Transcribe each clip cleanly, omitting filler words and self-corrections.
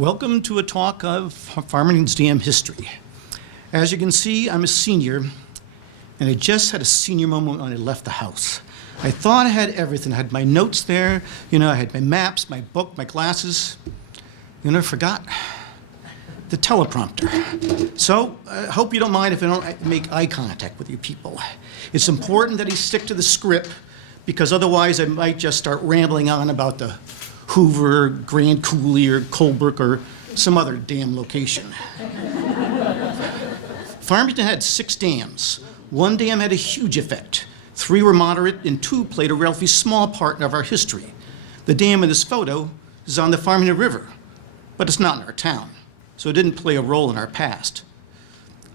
Welcome to a talk of Farmington's Dam history. As you can see, I'm a senior, and I just had a senior moment when I left the house. I thought I had everything. I had my notes there, I had my maps, my book, my glasses. I forgot the teleprompter. So I hope you don't mind if I don't make eye contact with you people. It's important that I stick to the script, because otherwise I might just start rambling on about the Hoover, Grand Coulee, or Colebrook, or some other dam location. Farmington had 6 dams. 1 dam had a huge effect. 3 were moderate, and 2 played a relatively small part of our history. The dam in this photo is on the Farmington River, but it's not in our town, so it didn't play a role in our past.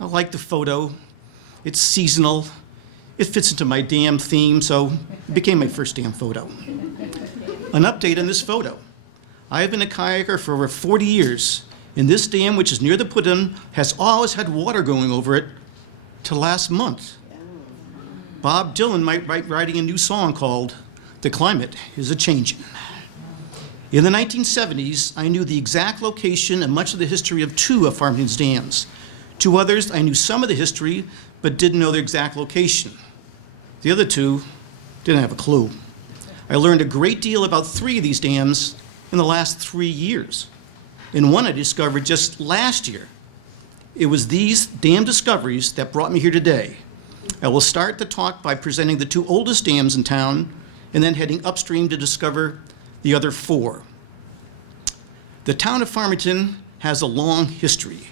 I like the photo. It's seasonal. It fits into my dam theme, so it became my first dam photo. An update on this photo. I have been a kayaker for over 40 years, and this dam, which is near the put-in, has always had water going over it till last month. Bob Dylan might be writing a new song called "The Climate is a Changin'." In the 1970s, I knew the exact location and much of the history of 2 of Farmington's dams. 2 others, I knew some of the history, but didn't know their exact location. The other 2 didn't have a clue. I learned a great deal about 3 of these dams in the last 3 years. And one I discovered just last year. It was these dam discoveries that brought me here today. I will start the talk by presenting the 2 oldest dams in town, and then heading upstream to discover the other 4. The town of Farmington has a long history.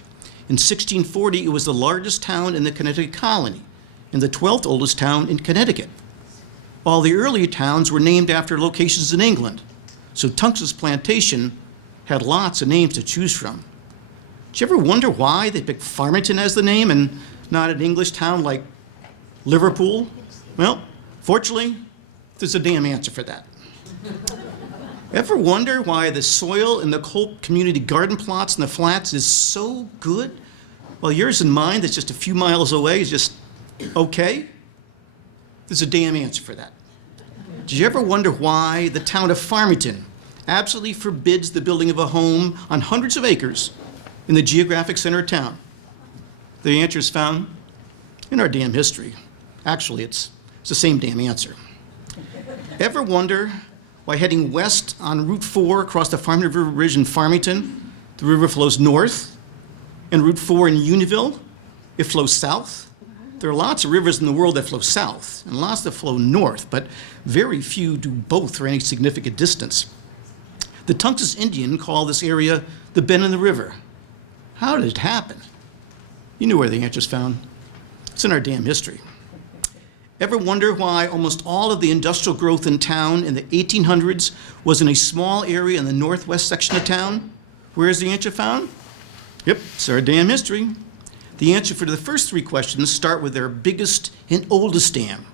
In 1640, it was the largest town in the Connecticut colony, and the 12th oldest town in Connecticut. All the earlier towns were named after locations in England, so Tunks's plantation had lots of names to choose from. Did you ever wonder why they picked Farmington as the name and not an English town like Liverpool? Well, fortunately, there's a damn answer for that. Ever wonder why the soil in the Colt community garden plots in the flats is so good, while yours and mine that's just a few miles away is just okay? There's a damn answer for that. Did you ever wonder why the town of Farmington absolutely forbids the building of a home on hundreds of acres in the geographic center of town? The answer is found in our damn history. Actually, it's the same damn answer. Ever wonder why heading west on Route 4 across the Farmington River Bridge in Farmington, the river flows north, and Route 4 in Unionville, it flows south? There are lots of rivers in the world that flow south and lots that flow north, but very few do both for any significant distance. The Tungus Indian call this area the bend in the river. How did it happen? You know where the answer's found. It's in our damn history. Ever wonder why almost all of the industrial growth in town in the 1800s was in a small area in the northwest section of town? Where is the answer found? Yep, it's our damn history. The answer for the first 3 questions start with their biggest and oldest dam.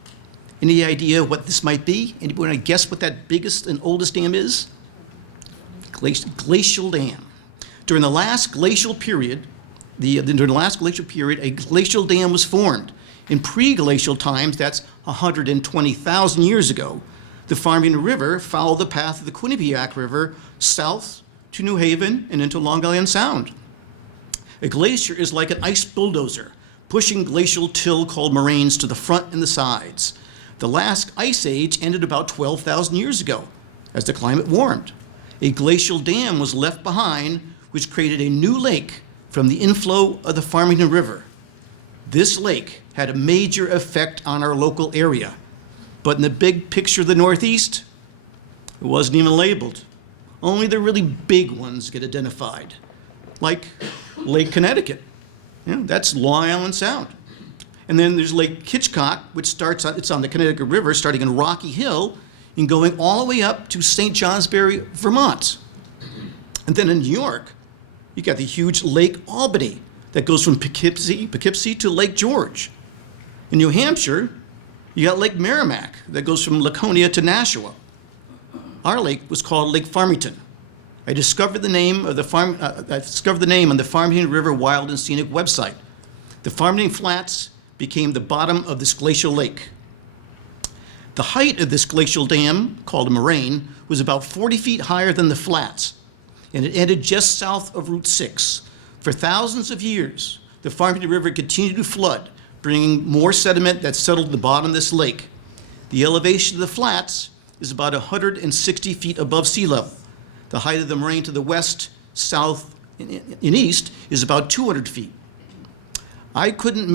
Any idea what this might be? Anybody want to guess what that biggest and oldest dam is? Glacial dam. During the last glacial period, a glacial dam was formed. In pre-glacial times, that's 120,000 years ago, the Farmington River followed the path of the Quinnipiac River south to New Haven and into Long Island Sound. A glacier is like an ice bulldozer, pushing glacial till called moraines to the front and the sides. The last ice age ended about 12,000 years ago, as the climate warmed. A glacial dam was left behind, which created a new lake from the inflow of the Farmington River. This lake had a major effect on our local area, but in the big picture of the Northeast, it wasn't even labeled. Only the really big ones get identified, like Lake Connecticut. That's Long Island Sound. And then there's Lake Hitchcock, which it's on the Connecticut River, starting in Rocky Hill and going all the way up to St. Johnsbury, Vermont. And then in New York, you got the huge Lake Albany that goes from Poughkeepsie to Lake George. In New Hampshire, you got Lake Merrimack that goes from Laconia to Nashua. Our lake was called Lake Farmington. I discovered the name on the Farmington River Wild and Scenic website. The Farmington Flats became the bottom of this glacial lake. The height of this glacial dam, called a moraine, was about 40 feet higher than the flats. and it ended just south of Route 6. For thousands of years, the Farmington River continued to flood, bringing more sediment that settled at the bottom of this lake. The elevation of the flats is about 160 feet above sea level. The height of the moraine to the west, south, and east is about 200 feet. I couldn't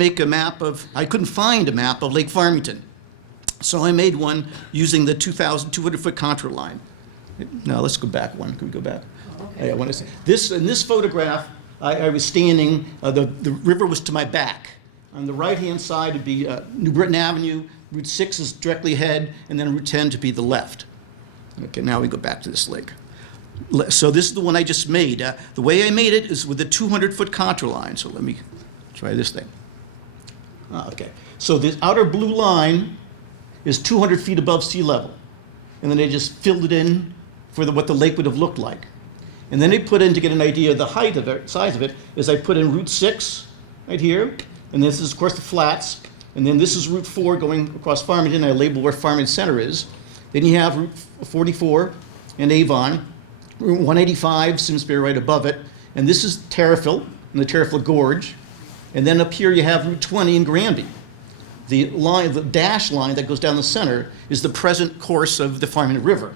find a map of Lake Farmington, so I made one using the 2,200-foot contour line. Now let's go back one. Can we go back? Okay. I want to say this. In this photograph, I was standing. The river was to my back. On the right-hand side would be New Britain Avenue. Route 6 is directly ahead, and then Route 10 to be the left. Okay, now we go back to this lake. So this is the one I just made. The way I made it is with a 200-foot contour line. So let me try this thing. Okay. So this outer blue line is 200 feet above sea level. And then they just filled it in for what the lake would have looked like. And then they put in, to get an idea of the height of it, size of it, is I put in Route 6 right here. And this is, of course, the flats. And then this is Route 4 going across Farmington. I label where Farmington Center is. Then you have Route 44 and Avon. Route 185, Simsbury right above it. And this is Terriffill and the Terriffill Gorge. And then up here you have Route 20 in Granby. The line, the dash line that goes down the center is the present course of the Farmington River.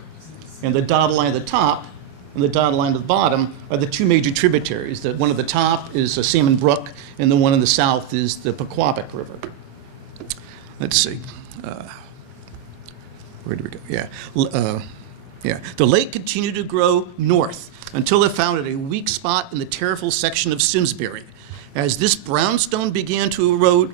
And the dotted line at the top and the dotted line at the bottom are the two major tributaries. The one at the top is Salmon Brook, and the one in the south is the Pequabic River. Let's see. Where do we go? Yeah. The lake continued to grow north until it found a weak spot in the Terriffill section of Simsbury. As this brownstone began to erode,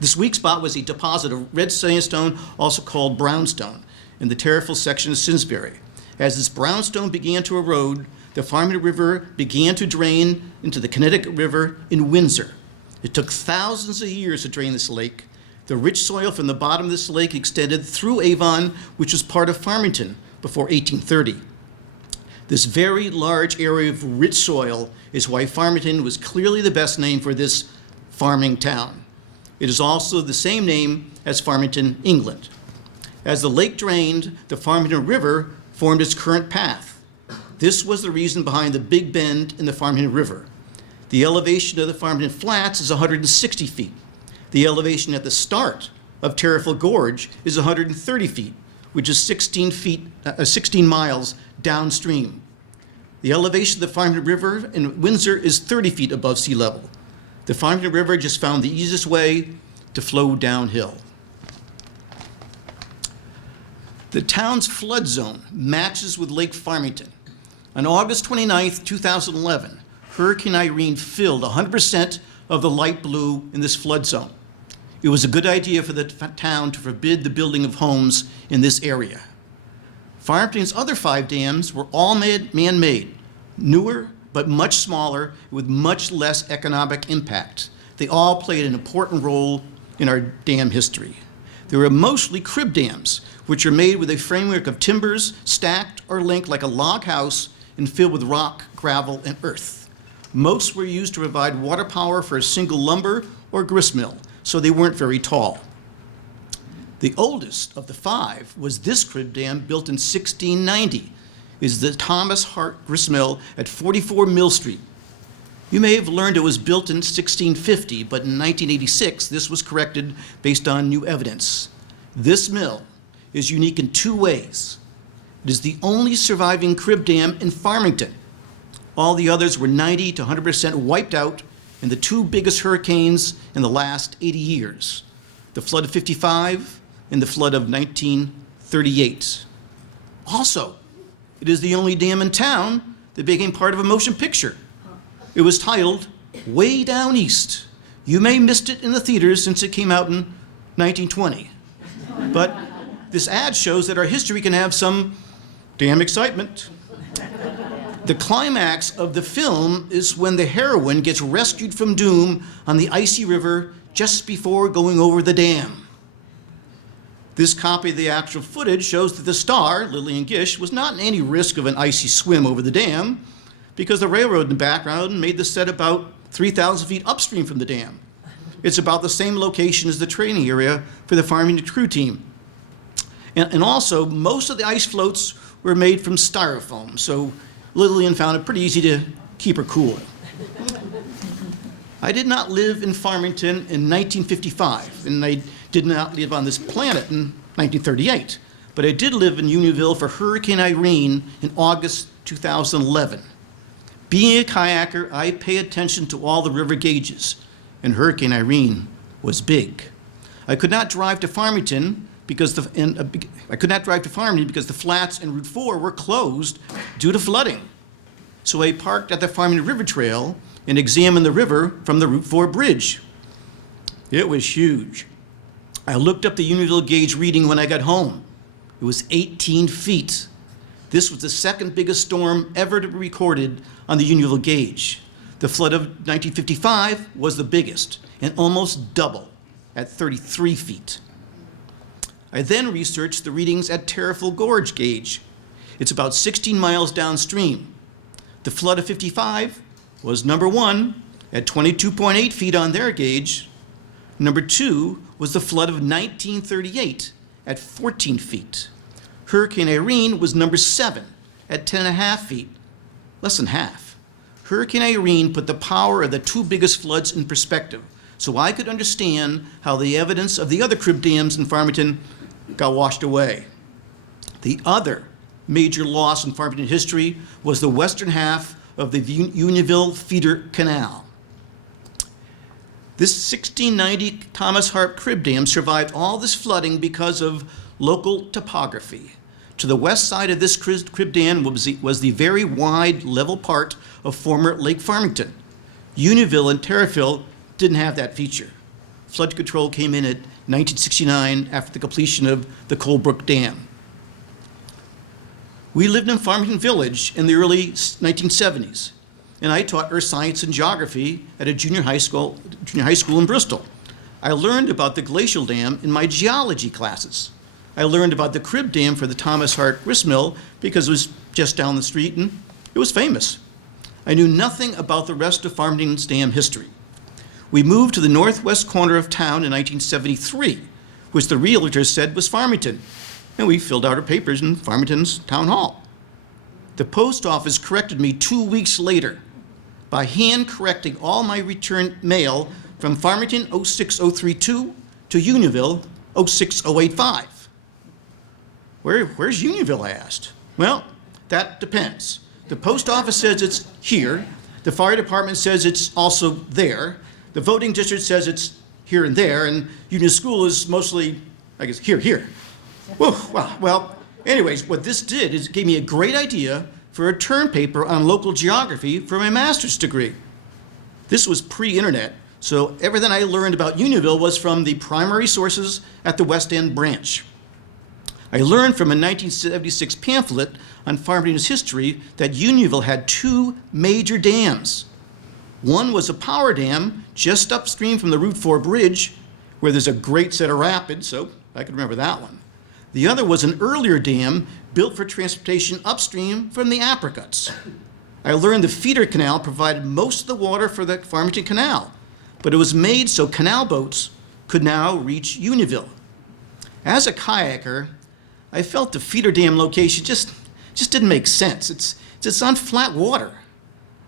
this weak spot was a deposit of red sandstone, also called brownstone, in the Terriffill section of Simsbury. As this brownstone began to erode, the Farmington River began to drain into the Connecticut River in Windsor. It took thousands of years to drain this lake. The rich soil from the bottom of this lake extended through Avon, which was part of Farmington before 1830. This very large area of rich soil is why Farmington was clearly the best name for this farming town. It is also the same name as Farmington, England. As the lake drained, the Farmington River formed its current path. This was the reason behind the big bend in the Farmington River. The elevation of the Farmington Flats is 160 feet. The elevation at the start of Terriffill Gorge is 130 feet, which is 16 miles downstream. The elevation of the Farmington River in Windsor is 30 feet above sea level. The Farmington River just found the easiest way to flow downhill. The town's flood zone matches with Lake Farmington. On August 29, 2011, Hurricane Irene filled 100% of the light blue in this flood zone. It was a good idea for the town to forbid the building of homes in this area. Farmington's other 5 dams were all man-made, newer but much smaller with much less economic impact. They all played an important role in our dam history. They were mostly crib dams, which are made with a framework of timbers stacked or linked like a log house and filled with rock, gravel, and earth. Most were used to provide water power for a single lumber or grist mill, so they weren't very tall. The oldest of the 5 was this crib dam built in 1690. It is the Thomas Hart grist mill at 44 Mill Street. You may have learned it was built in 1650, but in 1986, this was corrected based on new evidence. This mill is unique in 2 ways. It is the only surviving crib dam in Farmington. All the others were 90 to 100% wiped out in the 2 biggest hurricanes in the last 80 years, the flood of 55 and the flood of 1938. Also, it is the only dam in town that became part of a motion picture. It was titled Way Down East. You may have missed it in the theaters since it came out in 1920. But this ad shows that our history can have some damn excitement. The climax of the film is when the heroine gets rescued from doom on the icy river just before going over the dam. This copy of the actual footage shows that the star, Lillian Gish, was not in any risk of an icy swim over the dam because the railroad in the background made the set about 3,000 feet upstream from the dam. It's about the same location as the training area for the Farmington crew team. And also, most of the ice floats were made from styrofoam, so Lillian found it pretty easy to keep her cool. I did not live in Farmington in 1955, and I did not live on this planet in 1938, but I did live in Unionville for Hurricane Irene in August 2011. Being a kayaker, I pay attention to all the river gauges, and Hurricane Irene was big. I could not drive to Farmington because the flats and Route 4 were closed due to flooding. So I parked at the Farmington River Trail and examined the river from the Route 4 bridge. It was huge. I looked up the Unionville gauge reading when I got home. It was 18 feet. This was the second biggest storm ever to be recorded on the Unionville gauge. The flood of 1955 was the biggest and almost double at 33 feet. I then researched the readings at Terriffill Gorge gauge. It's about 16 miles downstream. The flood of 55 was number 1 at 22.8 feet on their gauge. Number 2 was the flood of 1938 at 14 feet. Hurricane Irene was number 7 at 10.5 feet, less than half. Hurricane Irene put the power of the two biggest floods in perspective, so I could understand how the evidence of the other crib dams in Farmington got washed away. The other major loss in Farmington history was the western half of the Unionville Feeder Canal. This 1690 Thomas Hart crib dam survived all this flooding because of local topography. To the west side of this crib dam was the very wide, level part of former Lake Farmington. Unionville and Terriffill didn't have that feature. Flood control came in at 1969 after the completion of the Colebrook Dam. We lived in Farmington Village in the early 1970s, and I taught earth science and geography at a junior high school in Bristol. I learned about the glacial dam in my geology classes. I learned about the crib dam for the Thomas Hart grist mill because it was just down the street and it was famous. I knew nothing about the rest of Farmington's dam history. We moved to the northwest corner of town in 1973, which the realtors said was Farmington, and we filled out our papers in Farmington's town hall. The post office corrected me 2 weeks later by hand correcting all my returned mail from Farmington 06032 to Unionville 06085. Where's Unionville, I asked. Well, that depends. The post office says it's here. The fire department says it's also there. The voting district says it's here and there, and Union School is mostly, I guess, here. Whoa, well, anyways, what this did is it gave me a great idea for a term paper on local geography for my master's degree. This was pre-internet, so everything I learned about Unionville was from the primary sources at the West End branch. I learned from a 1976 pamphlet on Farmington's history that Unionville had 2 major dams. One was a power dam just upstream from the Route 4 bridge, where there's a great set of rapids, so I can remember that one. The other was an earlier dam built for transportation upstream from the Aqueducts. I learned the Feeder Canal provided most of the water for the Farmington Canal, but it was made so canal boats could now reach Unionville. As a kayaker, I felt the feeder dam location just didn't make sense. It's on flat water.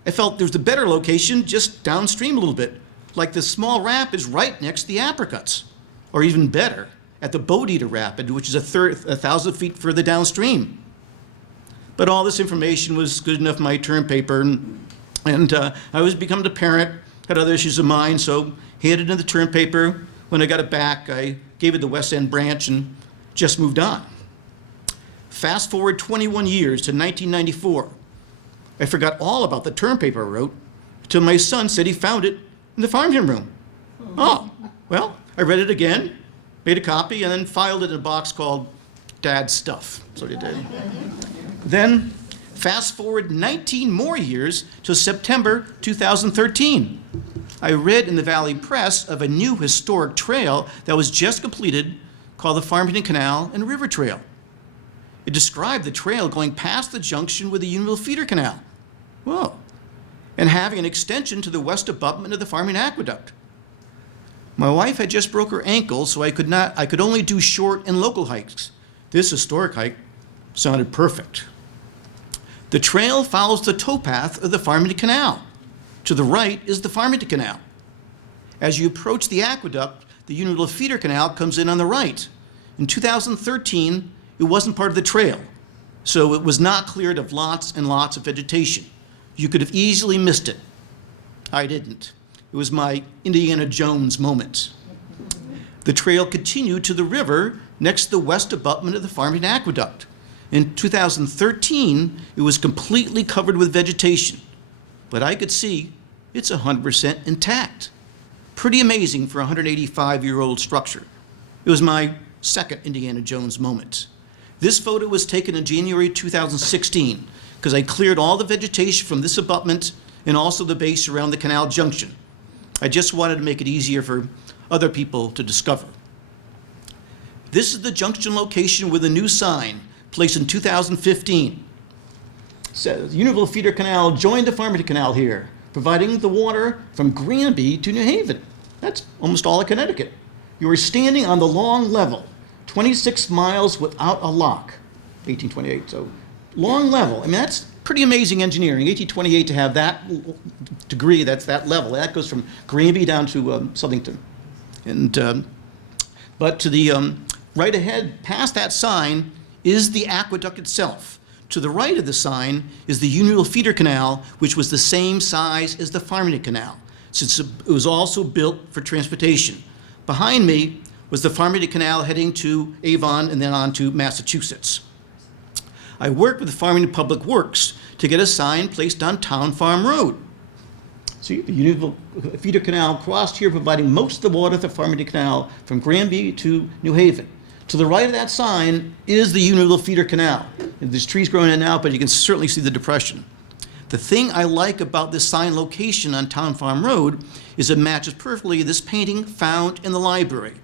I felt there was a better location just downstream a little bit, like the small rapids right next to the Aqueducts, or even better, at the Boat Eater Rapid, which is 1,000 feet further downstream. But all this information was good enough for my term paper, and I was becoming a parent, had other issues of mine, so handed in the term paper. When I got it back, I gave it the West End branch and just moved on. Fast forward 21 years to 1994. I forgot all about the term paper I wrote until my son said he found it in the Farmington room. Oh, well, I read it again, made a copy, and then filed it in a box called Dad's Stuff. That's what I did. Then, fast forward 19 more years to September 2013. I read in the Valley Press of a new historic trail that was just completed called the Farmington Canal and River Trail. It described the trail going past the junction with the Unionville Feeder Canal. Whoa. And having an extension to the west abutment of the Farmington Aqueduct. My wife had just broke her ankle, so I could only do short and local hikes. This historic hike sounded perfect. The trail follows the towpath of the Farmington Canal. To the right is the Farmington Canal. As you approach the aqueduct, the Unionville Feeder Canal comes in on the right. In 2013, it wasn't part of the trail, so it was not cleared of lots and lots of vegetation. You could have easily missed it. I didn't. It was my Indiana Jones moment. The trail continued to the river next to the west abutment of the Farmington Aqueduct. In 2013, it was completely covered with vegetation, but I could see it's 100% intact. Pretty amazing for a 185-year-old structure. It was my second Indiana Jones moment. This photo was taken in January 2016 because I cleared all the vegetation from this abutment and also the base around the canal junction. I just wanted to make it easier for other people to discover. This is the junction location with a new sign placed in 2015. It says, Unionville Feeder Canal joined the Farmington Canal here, providing the water from Granby to New Haven. That's almost all of Connecticut. You are standing on the long level, 26 miles without a lock, 1828, so long level. I mean, that's pretty amazing engineering, 1828 to have that degree, that's that level. That goes from Granby down to Southington. And, but to the right ahead, past that sign, is the aqueduct itself. To the right of the sign is the Unionville Feeder Canal, which was the same size as the Farmington Canal, since it was also built for transportation. Behind me was the Farmington Canal heading to Avon and then on to Massachusetts. I worked with the Farmington Public Works to get a sign placed on Town Farm Road. See, the Unionville Feeder Canal crossed here, providing most of the water to the Farmington Canal from Granby to New Haven. To the right of that sign is the Unionville Feeder Canal. And there's trees growing in now, but you can certainly see the depression. The thing I like about this sign location on Town Farm Road is it matches perfectly this painting found in the library.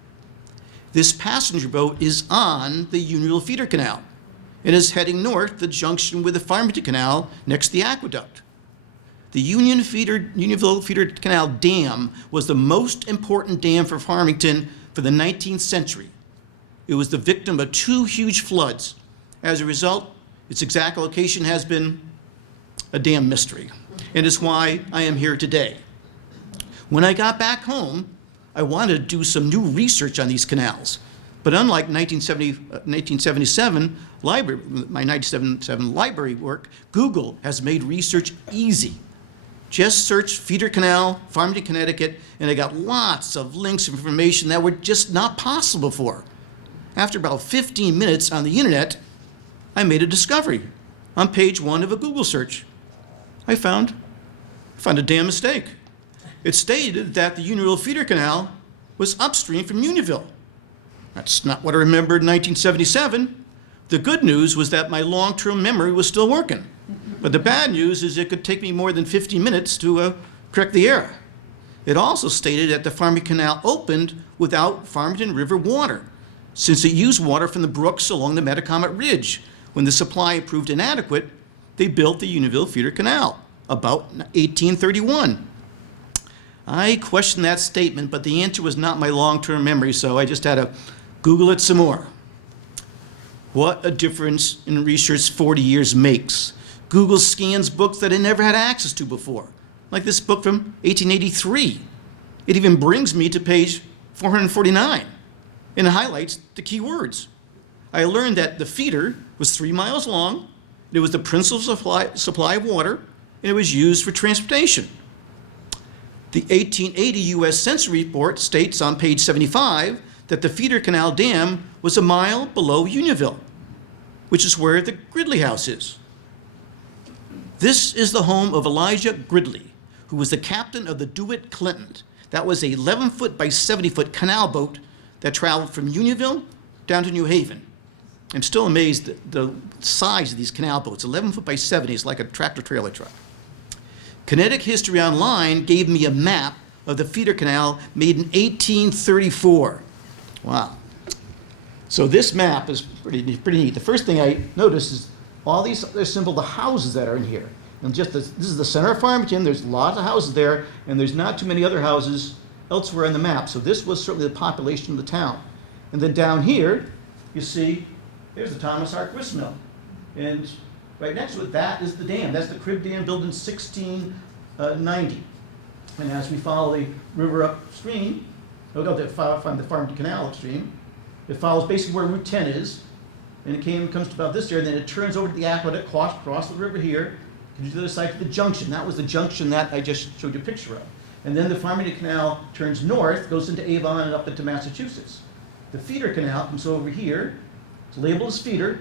This passenger boat is on the Unionville Feeder Canal. It is heading north, the junction with the Farmington Canal next to the aqueduct. The Unionville Feeder Canal Dam was the most important dam for Farmington for the 19th century. It was the victim of 2 huge floods. As a result, its exact location has been a damn mystery, and it's why I am here today. When I got back home, I wanted to do some new research on these canals. But unlike 1977 library, my 1977 library work, Google has made research easy. Just search Feeder Canal, Farmington, Connecticut, and I got lots of links and information that were just not possible before. After about 15 minutes on the internet, I made a discovery on page 1 of a Google search. I found a damn mistake. It stated that the Unionville Feeder Canal was upstream from Unionville. That's not what I remembered in 1977. The good news was that my long-term memory was still working. But the bad news is it could take me more than 15 minutes to correct the error. It also stated that the Farmington Canal opened without Farmington River water, since it used water from the brooks along the Metacomet Ridge. When the supply proved inadequate, they built the Unionville Feeder Canal, about 1831. I questioned that statement, but the answer was not my long-term memory, so I just had to Google it some more. What a difference in research 40 years makes. Google scans books that I never had access to before, like this book from 1883. It even brings me to page 449 and highlights the key words. I learned that the feeder was 3 miles long, it was the principal supply of water, and it was used for transportation. The 1880 U.S. Census report states on page 75 that the Feeder Canal Dam was a mile below Unionville, which is where the Gridley House is. This is the home of Elijah Gridley, who was the captain of the DeWitt Clinton. That was a 11-foot by 70-foot canal boat that traveled from Unionville down to New Haven. I'm still amazed at the size of these canal boats. 11-foot by 70 is like a tractor-trailer truck. Connecticut History Online gave me a map of the Feeder Canal made in 1834. Wow. So this map is pretty neat. The first thing I noticed is all these other symbol, the houses that are in here. And just this is the center of Farmington. There's lots of houses there, and there's not too many other houses elsewhere on the map. So this was certainly the population of the town. And then down here, you see, there's the Thomas Hart Grist Mill. And right next to it, that is the dam. That's the Crib Dam built in 1690. And as we follow the river upstream, we'll go to find the Farmington Canal upstream. It follows basically where Route 10 is, and it comes to about this area, and then it turns over to the Aqueduct, across the river here, comes to the other side to the junction. That was the junction that I just showed you a picture of. And then the Farmington Canal turns north, goes into Avon and up into Massachusetts. The Feeder Canal comes over here, it's labeled as Feeder,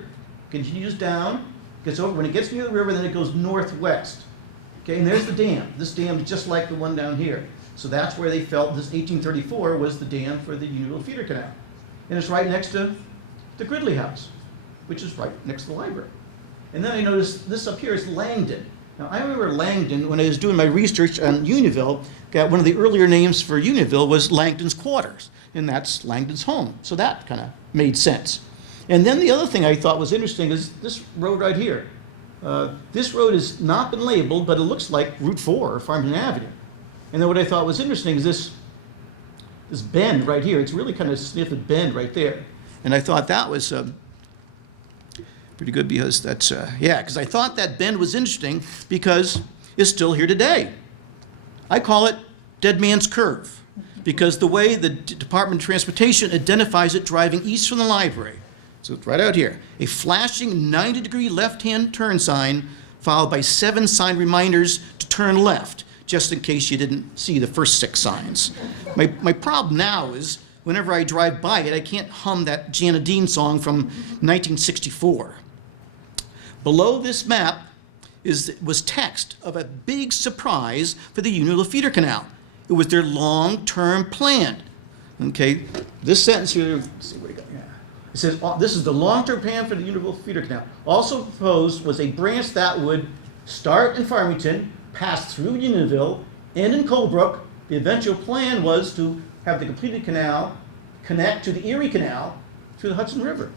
continues down, gets over, when it gets near the river, then it goes northwest. Okay, and there's the dam. This dam is just like the one down here. So that's where they felt this 1834 was the dam for the Unionville Feeder Canal. And it's right next to the Gridley House, which is right next to the library. And then I noticed this up here is Langdon. Now I remember Langdon, when I was doing my research on Unionville, one of the earlier names for Unionville was Langdon's Quarters, and that's Langdon's home. So that kind of made sense. And then the other thing I thought was interesting is this road right here. This road has not been labeled, but it looks like Route 4 or Farmington Avenue. And then what I thought was interesting is this bend right here. It's really kind of a sniffed bend right there. And I thought that was pretty good because that's, because I thought that bend was interesting because it's still here today. I call it Dead Man's Curve because the way the Department of Transportation identifies it driving east from the library. So it's right out here. A flashing 90-degree left-hand turn sign followed by 7 sign reminders to turn left, just in case you didn't see the first 6 signs. My problem now is whenever I drive by it, I can't hum that Janet Dean song from 1964. Below this map was text of a big surprise for the Unionville Feeder Canal. It was their long-term plan. Okay, this sentence here, let's see what we got. It says, this is the long-term plan for the Unionville Feeder Canal. Also proposed was a branch that would start in Farmington, pass through Unionville, end in Colebrook. The eventual plan was to have the completed canal connect to the Erie Canal to the Hudson River.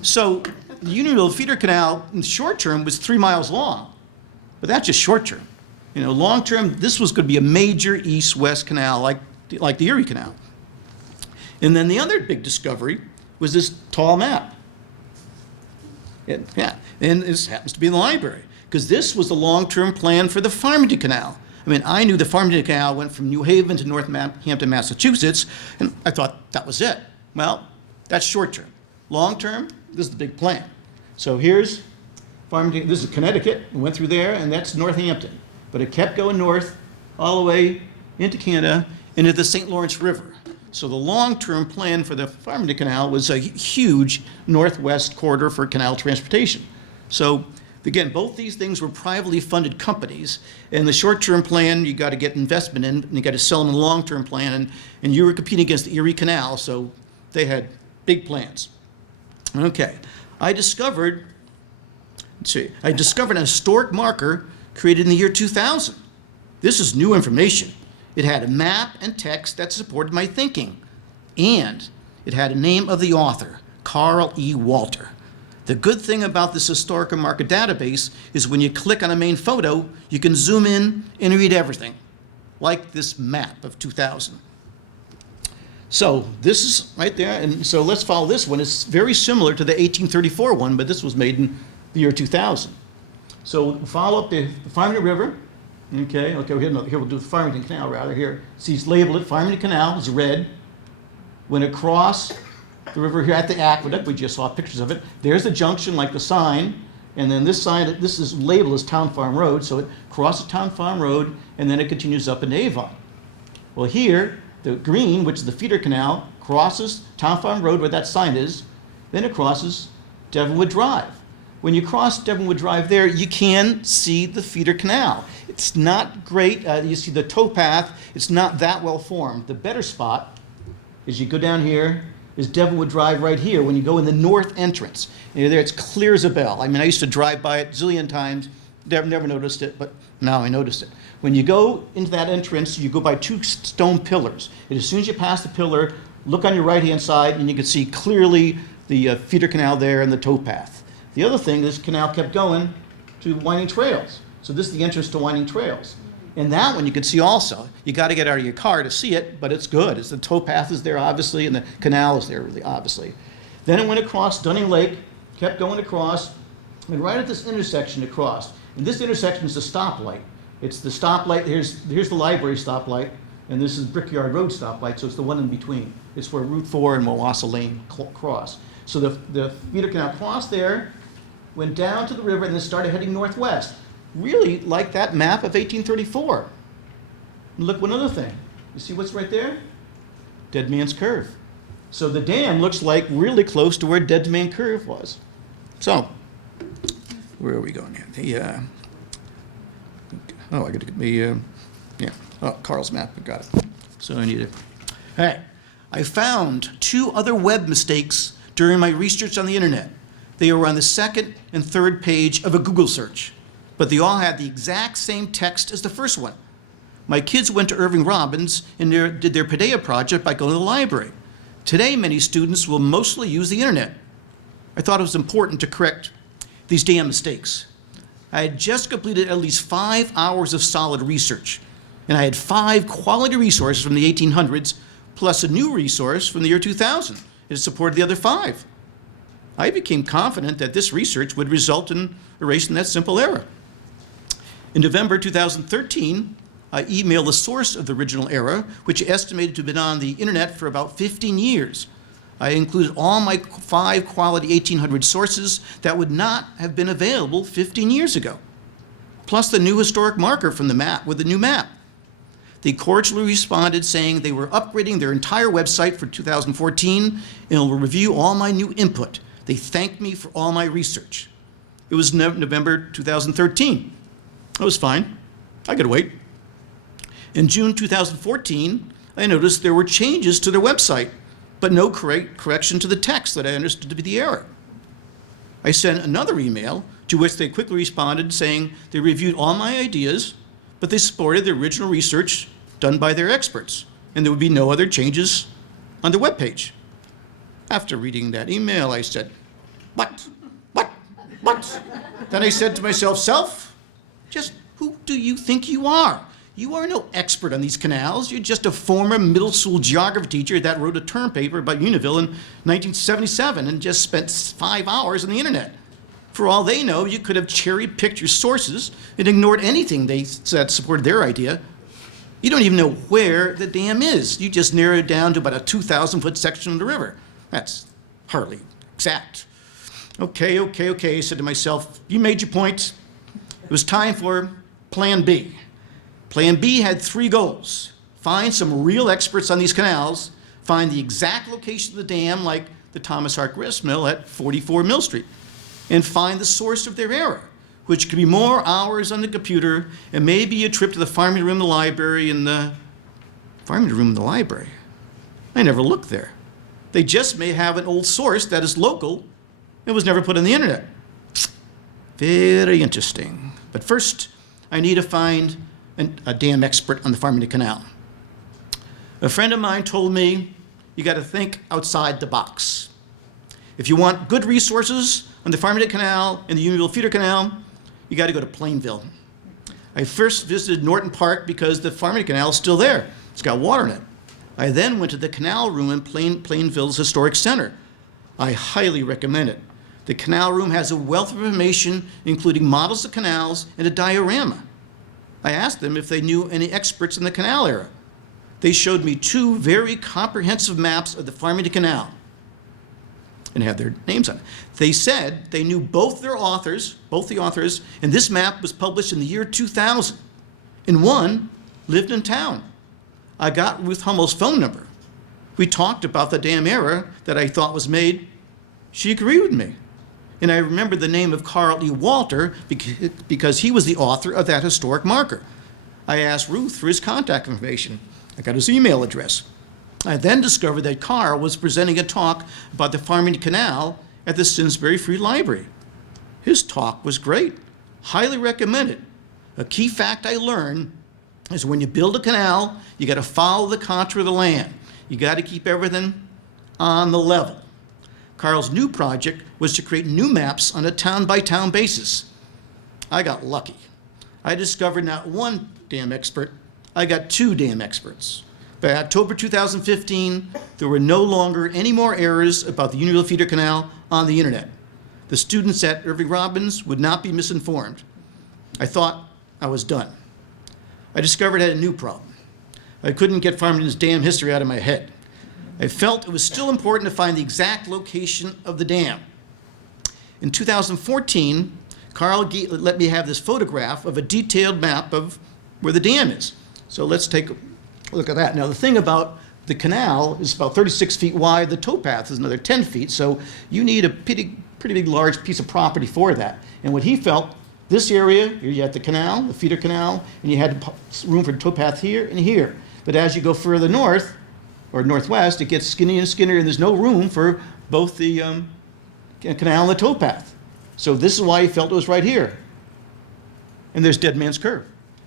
So the Unionville Feeder Canal in the short term was 3 miles long, but that's just short term. You know, long term, this was going to be a major east-west canal like the Erie Canal. And then the other big discovery was this tall map. And this happens to be in the library, because this was the long-term plan for the Farmington Canal. I mean, I knew the Farmington Canal went from New Haven to Northampton, Massachusetts, and I thought that was it. Well, that's short-term. Long-term, this is the big plan. So here's Farmington, this is Connecticut, and went through there, and that's Northampton. But it kept going north all the way into Canada, into the St. Lawrence River. So the long-term plan for the Farmington Canal was a huge northwest corridor for canal transportation. So again, both these things were privately funded companies, and the short-term plan you got to get investment in, and you got to sell them in the long-term plan, and you were competing against the Erie Canal, so they had big plans. Okay, I discovered a historic marker created in the year 2000. This is new information. It had a map and text that supported my thinking, and it had a name of the author, Carl E. Walter. The good thing about this historical marker database is when you click on a main photo, you can zoom in and read everything, like this map of 2000. So this is right there, and so let's follow this one. It's very similar to the 1834 one, but this was made in the year 2000. So follow up the Farmington River. Okay, here we'll do the Farmington Canal rather here. See, it's labeled it, Farmington Canal is red. When it crossed the river here at the Aqueduct, we just saw pictures of it, there's the junction like the sign, and then this sign, this is labeled as Town Farm Road, so it crosses Town Farm Road, and then it continues up into Avon. Well here, the green, which is the Feeder Canal, crosses Town Farm Road where that sign is, then it crosses Devonwood Drive. When you cross Devonwood Drive there, you can see the Feeder Canal. It's not great. You see the towpath. It's not that well formed. The better spot is you go down here, is Devonwood Drive right here when you go in the north entrance. And you're there, it's clear as a bell. I mean, I used to drive by it a zillion times, never noticed it, but now I noticed it. When you go into that entrance, you go by 2 stone pillars. And as soon as you pass the pillar, look on your right-hand side, and you can see clearly the Feeder Canal there and the towpath. The other thing, this canal kept going to Winding Trails. So this is the entrance to Winding Trails. And that one you can see also. You got to get out of your car to see it, but it's good. The towpath is there, obviously, and the canal is there, really, obviously. Then it went across Dunning Lake, kept going across, And right at this intersection across, and this intersection is the stoplight. It's the stoplight, here's the library stoplight, and this is Brickyard Road stoplight, so it's the one in between. It's where Route 4 and Wawassa Lane cross. So the Feeder Canal crossed there, went down to the river, and then started heading northwest. Really like that map of 1834. And look, one other thing. You see what's right there? Dead Man's Curve. So the dam looks like really close to where Dead Man's Curve was. So, where are we going here? I got to get me, Carl's map, I got it. So I need it. All right, I found 2 other web mistakes during my research on the internet. They were on the 2nd and 3rd page of a Google search, but they all had the exact same text as the first one. My kids went to Irving Robbins and did their Paideia project by going to the library. Today, many students will mostly use the internet. I thought it was important to correct these damn mistakes. I had just completed at least 5 hours of solid research, and I had 5 quality resources from the 1800s, plus a new resource from the year 2000. It supported the other 5. I became confident that this research would result in erasing that simple error. In November 2013, I emailed the source of the original error, which estimated to have been on the internet for about 15 years. I included all my 5 quality 1800 sources that would not have been available 15 years ago, plus the new historic marker from the map with the new map. They cordially responded saying they were upgrading their entire website for 2014 and will review all my new input. They thanked me for all my research. It was November 2013. That was fine. I could wait. In June 2014, I noticed there were changes to their website, but no correction to the text that I understood to be the error. I sent another email to which they quickly responded saying they reviewed all my ideas, but they supported the original research done by their experts, and there would be no other changes on the webpage. After reading that email, I said, what? Then I said to myself, self, just who do you think you are? You are no expert on these canals. You're just a former middle school geography teacher that wrote a term paper about Unionville in 1977 and just spent 5 hours on the internet. For all they know, you could have cherry-picked your sources and ignored anything they said supported their idea. You don't even know where the dam is. You just narrowed it down to about a 2,000-foot section of the river. That's hardly exact. Okay, I said to myself, you made your point. It was time for Plan B. Plan B had 3 goals. Find some real experts on these canals, find the exact location of the dam, like the Thomas Hart Grist Mill at 44 Mill Street, and find the source of their error, which could be more hours on the computer and maybe a trip to the Farmington room in the library and the Farmington room in the library. I never looked there. They just may have an old source that is local and was never put on the internet. Very interesting. But first, I need to find a dam expert on the Farmington Canal. A friend of mine told me, you got to think outside the box. If you want good resources on the Farmington Canal and the Unionville Feeder Canal, you got to go to Plainville. I first visited Norton Park because the Farmington Canal is still there. It's got water in it. I then went to the Canal Room in Plainville's Historic Center. I highly recommend it. The Canal Room has a wealth of information, including models of canals and a diorama. I asked them if they knew any experts in the canal era. They showed me 2 very comprehensive maps of the Farmington Canal and had their names on it. They said they knew both the authors, and this map was published in the year 2000, and one lived in town. I got Ruth Hummel's phone number. We talked about the dam error that I thought was made. She agreed with me. And I remembered the name of Carl E. Walter because he was the author of that historic marker. I asked Ruth for his contact information. I got his email address. I then discovered that Carl was presenting a talk about the Farmington Canal at the Simsbury Free Library. His talk was great. Highly recommended. A key fact I learned is when you build a canal, you got to follow the contour of the land. You got to keep everything on the level. Carl's new project was to create new maps on a town-by-town basis. I got lucky. I discovered not one dam expert, I got 2 dam experts. By October 2015, there were no longer any more errors about the Unionville Feeder Canal on the internet. The students at Irving Robbins would not be misinformed. I thought I was done. I discovered I had a new problem. I couldn't get Farmington's dam history out of my head. I felt it was still important to find the exact location of the dam. In 2014, Carl let me have this photograph of a detailed map of where the dam is. So let's take a look at that. Now, the thing about the canal is about 36 feet wide. The towpath is another 10 feet. So you need a pretty big, large piece of property for that. And what he felt, this area, here you had the canal, the feeder canal, and you had room for towpath here and here. But as you go further north, or northwest, it gets skinnier and skinnier, and there's no room for both the canal and the towpath. So this is why he felt it was right here. And there's Dead Man's Curve.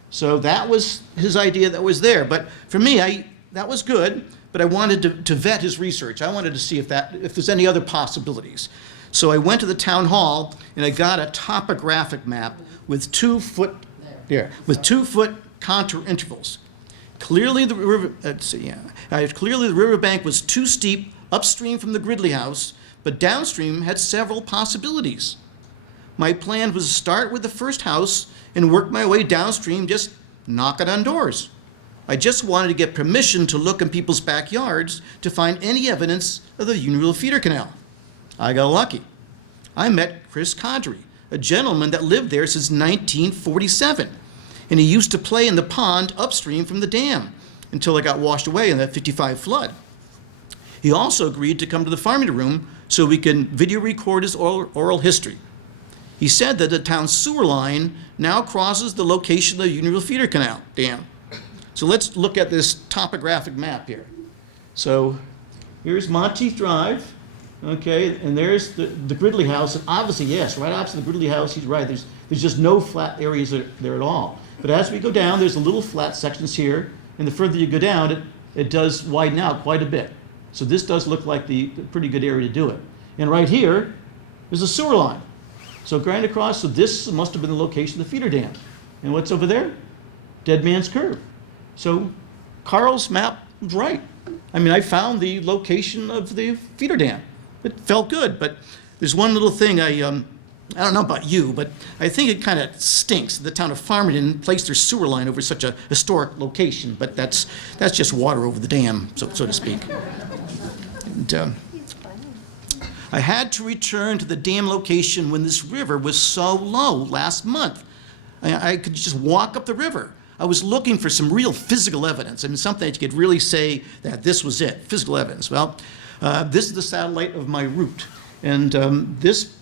So that was his idea that was there. But for me, that was good, but I wanted to vet his research. I wanted to see if there's any other possibilities. So I went to the town hall, and I got a topographic map with 2 foot contour intervals. Clearly the riverbank was too steep upstream from the Gridley house, but downstream had several possibilities. My plan was to start with the first house and work my way downstream, just knocking on doors. I just wanted to get permission to look in people's backyards to find any evidence of the Unionville Feeder Canal. I got lucky. I met Chris Cadre, a gentleman that lived there since 1947, and he used to play in the pond upstream from the dam until it got washed away in that 55 flood. He also agreed to come to the Farmington room so we can video record his oral history. He said that the town's sewer line now crosses the location of the Unionville Feeder Canal dam. So let's look at this topographic map here. So here's Monteith Drive, okay, and there's the Gridley house, and obviously, yes, right opposite the Gridley house, he's right, there's just no flat areas there at all. But as we go down, there's a little flat sections here, and the further you go down, it does widen out quite a bit. So this does look like the pretty good area to do it. And right here is a sewer line. So going across, so this must have been the location of the feeder dam. And what's over there? Dead Man's Curve. So Carl's map was right. I mean, I found the location of the feeder dam. It felt good, but there's one little thing I don't know about you, but I think it kind of stinks. The town of Farmington placed their sewer line over such a historic location, but that's just water over the dam, so to speak. And, I had to return to the dam location when this river was so low last month. I could just walk up the river. I was looking for some real physical evidence. I mean, something that you could really say that this was it, physical evidence. Well, this is the satellite of my route. And this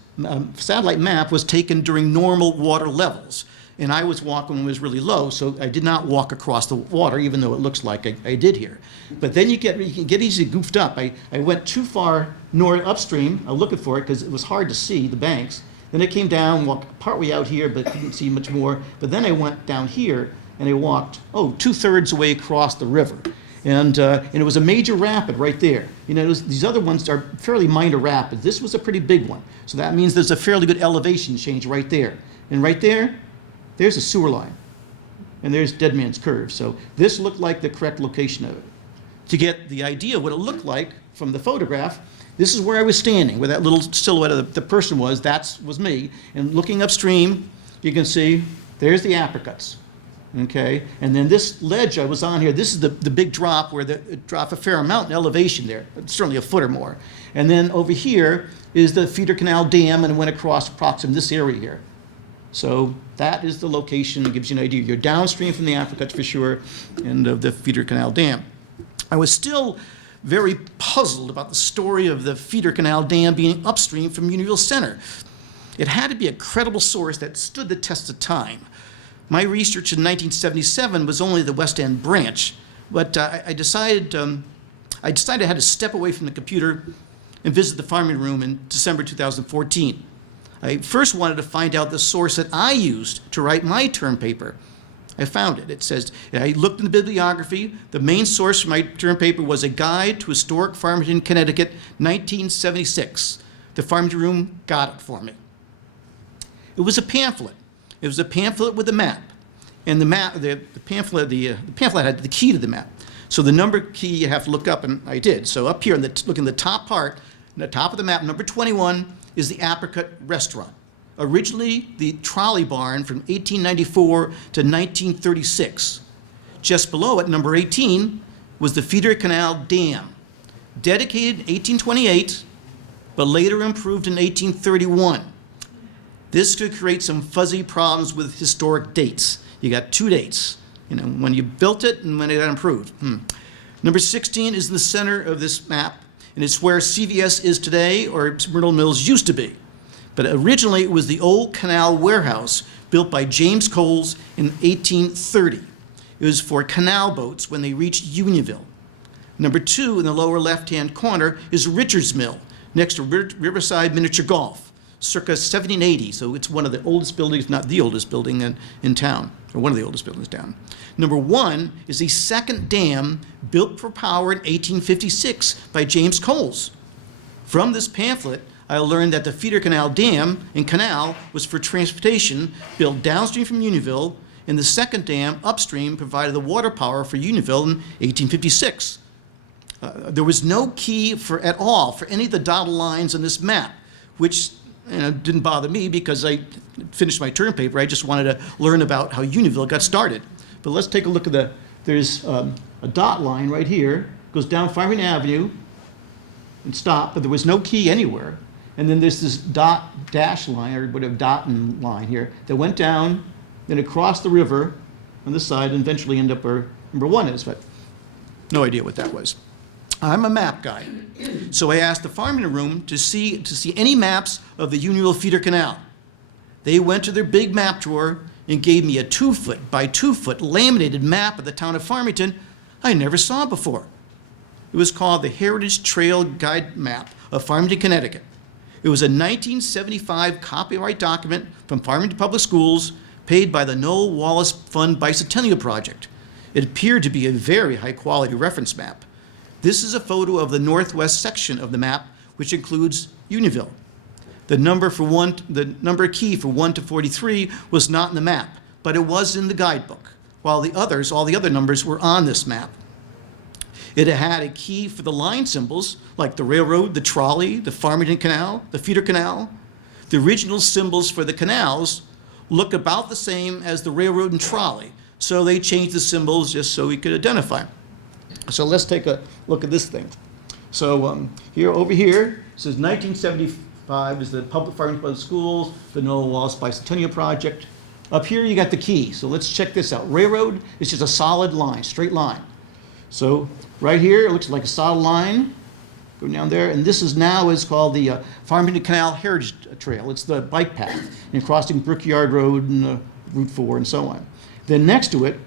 satellite map was taken during normal water levels. And I was walking when it was really low, so I did not walk across the water, even though it looks like I did here. But then you can get easily goofed up. I went too far north upstream. I was looking for it because it was hard to see the banks. Then I came down, walked partway out here, but couldn't see much more. But then I went down here, and I walked, 2/3 away across the river. And it was a major rapid right there. You know, these other ones are fairly minor rapids. This was a pretty big one. So that means there's a fairly good elevation change right there. And right there's a sewer line. And there's Dead Man's Curve. So this looked like the correct location of it. To get the idea of what it looked like from the photograph, this is where I was standing, where that little silhouette of the person was. That was me. And looking upstream, you can see there's the apricots. Okay, and then this ledge I was on here, this is the big drop where it dropped a fair amount in elevation there, certainly a foot or more. And then over here is the Feeder Canal Dam, and it went across approximately this area here. So that is the location that gives you an idea. You're downstream from the apricots for sure, and of the Feeder Canal Dam. I was still very puzzled about the story of the Feeder Canal Dam being upstream from Unionville Center. It had to be a credible source that stood the test of time. My research in 1977 was only the West End branch, but I decided I had to step away from the computer and visit the Farmington room in December 2014. I first wanted to find out the source that I used to write my term paper. I found it. It says, I looked in the bibliography. The main source for my term paper was a guide to historic Farmington, Connecticut, 1976. The Farmington room got it for me. It was a pamphlet. It was a pamphlet with a map, and the pamphlet had the key to the map. So the number key you have to look up, and I did. So up here, look in the top part, in the top of the map, number 21 is the Apricot Restaurant, originally the trolley barn from 1894 to 1936. Just below it, number 18, was the Feeder Canal Dam, dedicated in 1828, but later improved in 1831. This could create some fuzzy problems with historic dates. You got 2 dates, when you built it and when it got improved. Number 16 is in the center of this map, and it's where CVS is today, or Myrtle Mills used to be. But originally it was the old canal warehouse built by James Coles in 1830. It was for canal boats when they reached Unionville. Number 2 in the lower left-hand corner is Richard's Mill, next to Riverside Miniature Golf, circa 1780. So it's one of the oldest buildings, not the oldest building in town, or one of the oldest buildings down. Number 1 is the second dam built for power in 1856 by James Coles. From this pamphlet, I learned that the Feeder Canal Dam and canal was for transportation built downstream from Unionville, and the second dam upstream provided the water power for Unionville in 1856. There was no key at all for any of the dotted lines on this map, which didn't bother me because I finished my term paper. I just wanted to learn about how Unionville got started. But let's take a look at there's a dot line right here, goes down Farmington Avenue and stop, but there was no key anywhere. And then there's this dash line, or whatever, dotting line here, that went down, then across the river on this side, and eventually end up where number 1 is, but no idea what that was. I'm a map guy, so I asked the Farmington room to see any maps of the Unionville Feeder Canal. They went to their big map drawer and gave me a 2-foot by 2-foot laminated map of the town of Farmington I never saw before. It was called the Heritage Trail Guide Map of Farmington, Connecticut. It was a 1975 copyright document from Farmington Public Schools paid by the Noel Wallace Fund Bicentennial Project. It appeared to be a very high-quality reference map. This is a photo of the northwest section of the map, which includes Unionville. The number key for 1 to 43 was not in the map, but it was in the guidebook, while all the other numbers were on this map. It had a key for the line symbols, like the railroad, the trolley, the Farmington Canal, the Feeder Canal. The original symbols for the canals look about the same as the railroad and trolley, so they changed the symbols just so we could identify them. So let's take a look at this thing. So over here, it says 1975 is the Farmington Public Schools, the Noel Wallace Bicentennial Project. Up here you got the key, so let's check this out. Railroad is just a solid line, straight line. So right here, it looks like a solid line going down there, and this is called the Farmington Canal Heritage Trail. It's the bike path, and crossing Brickyard Road and Route 4 and so on. Then next to it,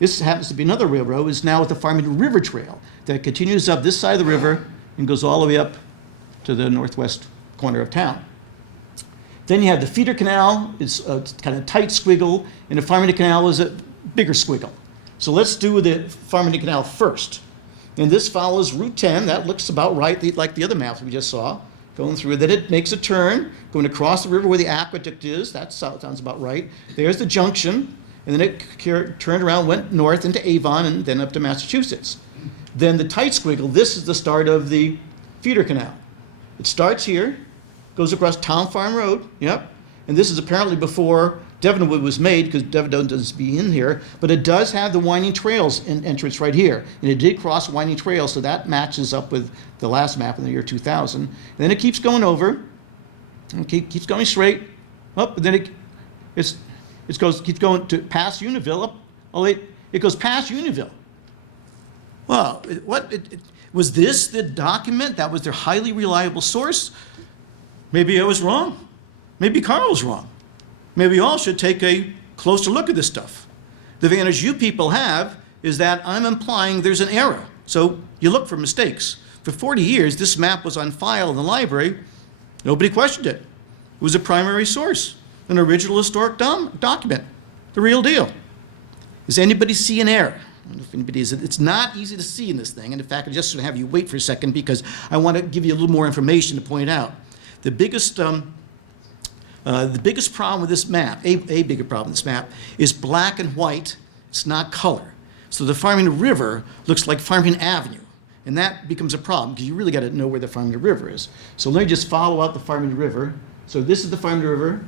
this happens to be another railroad, is now at the Farmington River Trail that continues up this side of the river and goes all the way up to the northwest corner of town. Then you have the Feeder Canal, it's a kind of tight squiggle, and the Farmington Canal is a bigger squiggle. So let's do the Farmington Canal first. And this follows Route 10, that looks about right, like the other maps we just saw, going through. Then it makes a turn, going across the river where the Aqueduct is, that sounds about right. There's the junction, and then it turned around, went north into Avon, and then up to Massachusetts. Then the tight squiggle, this is the start of the Feeder Canal. It starts here, goes across Town Farm Road, yep, and this is apparently before Devonwood was made, because Devon doesn't be in here, but it does have the winding trails entrance right here, and it did cross winding trails, so that matches up with the last map in the year 2000. And then it keeps going over, and keeps going straight, up, and then it keeps going to past Unionville. It goes past Unionville. Well, was this the document that was their highly reliable source? Maybe I was wrong. Maybe Carl's wrong. Maybe we all should take a closer look at this stuff. The advantage you people have is that I'm implying there's an error, so you look for mistakes. For 40 years, this map was on file in the library. Nobody questioned it. It was a primary source, an original historic document, the real deal. Does anybody see an error? I don't know if anybody is. It's not easy to see in this thing, and in fact, I just want to have you wait for a second because I want to give you a little more information to point out. The biggest problem with this map, a bigger problem with this map, is black and white. It's not color. So the Farmington River looks like Farmington Avenue, And that becomes a problem because you really got to know where the Farmington River is. So let me just follow out the Farmington River. So this is the Farmington River.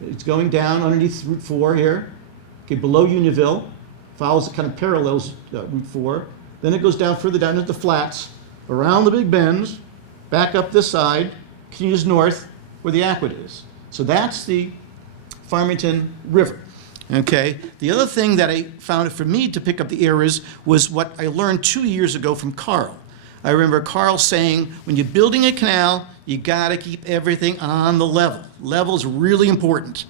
It's going down underneath Route 4 here, okay, below Unionville. Follows, it kind of parallels Route 4. Then it goes down further down into the flats, around the big bends, back up this side, continues north where the Aqueduct is. So that's the Farmington River. Okay. The other thing that I found for me to pick up the errors was what I learned 2 years ago from Carl. I remember Carl saying, when you're building a canal, you got to keep everything on the level. Level is really important.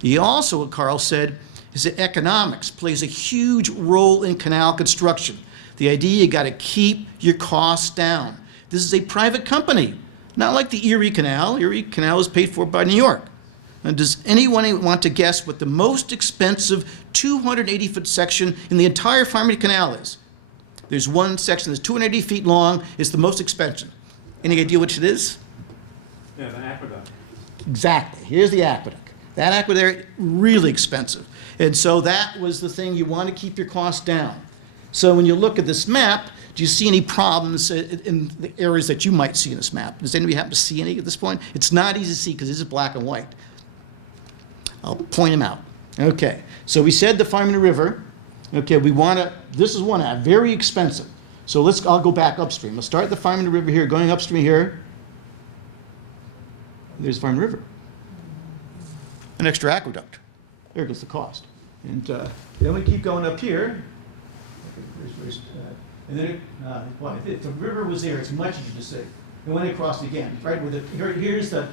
He also, what Carl said, is that economics plays a huge role in canal construction. The idea you got to keep your costs down. This is a private company, not like the Erie Canal. Erie Canal is paid for by New York. And does anyone want to guess what the most expensive 280-foot section in the entire Farmington Canal is? There's one section that's 280 feet long. It's the most expensive. Any idea which it is? Yeah, the aqueduct. Exactly. Here's the aqueduct. That aqueduct, really expensive. And so that was the thing. You want to keep your costs down. So when you look at this map, do you see any problems in the areas that you might see in this map? Does anybody happen to see any at this point? It's not easy to see because this is black and white. I'll point them out. Okay, so we said the Farmington River. Okay, we want to, this is one very expensive. So I'll go back upstream. We'll start the Farmington River here, going upstream here. There's Farmington River. An extra aqueduct. There goes the cost. And then we keep going up here. And then, if the river was there, it's much easier to see. It went across again, right? Here's the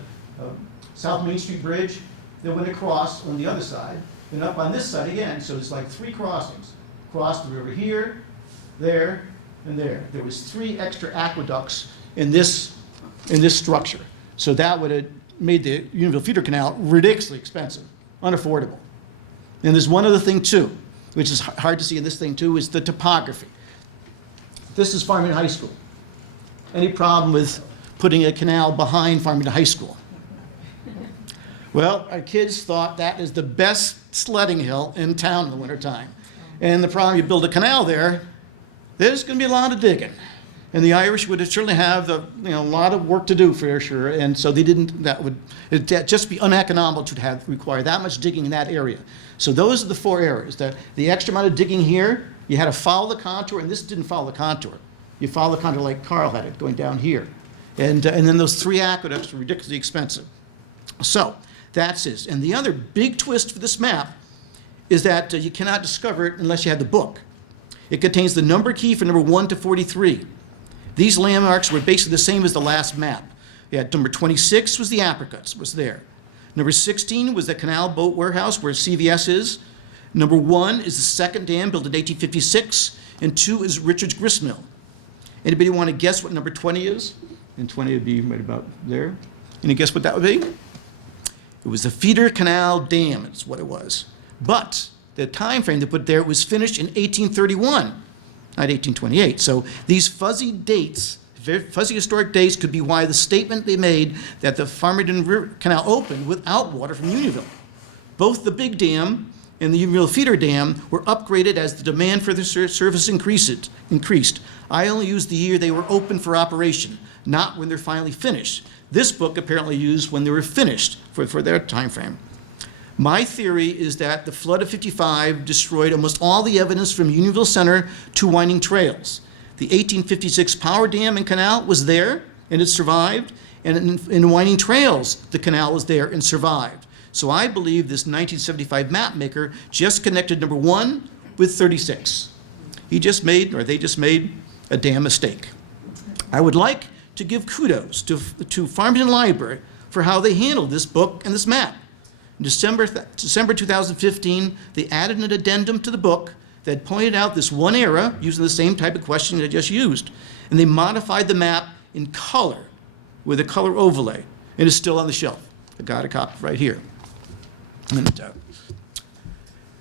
South Main Street Bridge. Then went across on the other side, then up on this side again. So it's like 3 crossings. Crossed the river here, there, and there. There was 3 extra aqueducts in this structure. So that would have made the Unionville Feeder Canal ridiculously expensive, unaffordable. And there's one other thing too, which is hard to see in this thing too, is the topography. This is Farmington High School. Any problem with putting a canal behind Farmington High School? Well, our kids thought that is the best sledding hill in town in the wintertime. And the problem, you build a canal there, there's going to be a lot of digging. And the Irish would certainly have a lot of work to do for sure. And so they didn't, that would just be uneconomical to require that much digging in that area. So those are the 4 areas. The extra amount of digging here, you had to follow the contour, and this didn't follow the contour. You follow the contour like Carl had it, going down here. And then those 3 aqueducts were ridiculously expensive. So that's it. And the other big twist for this map is that you cannot discover it unless you have the book. It contains the number key for number 1 to 43. These landmarks were basically the same as the last map. You had number 26 was the Aqueduct, was there. Number 16 was the Canal Boat Warehouse where CVS is. Number 1 is the second dam built in 1856, and 2 is Richard's Grist Mill. Anybody want to guess what number 20 is? And 20 would be right about there. Any guess what that would be? It was the Feeder Canal Dam, is what it was. But the time frame they put there, it was finished in 1831, not 1828. So these fuzzy dates, very fuzzy historic dates, could be why the statement they made that the Farmington River Canal opened without water from Unionville. Both the big dam and the Unionville Feeder Dam were upgraded as the demand for the service increased. I only used the year they were open for operation, not when they're finally finished. This book apparently used when they were finished for their time frame. My theory is that the flood of '55 destroyed almost all the evidence from Unionville Center to Winding Trails. The 1856 power dam and canal was there, and it survived. And in Winding Trails, the canal was there and survived. So I believe this 1975 map maker just connected number 1 with 36. They just made a damn mistake. I would like to give kudos to Farmington Library for how they handled this book and this map. In December 2015, they added an addendum to the book that pointed out this one error using the same type of question I just used. And they modified the map in color with a color overlay. It is still on the shelf. I got a copy right here.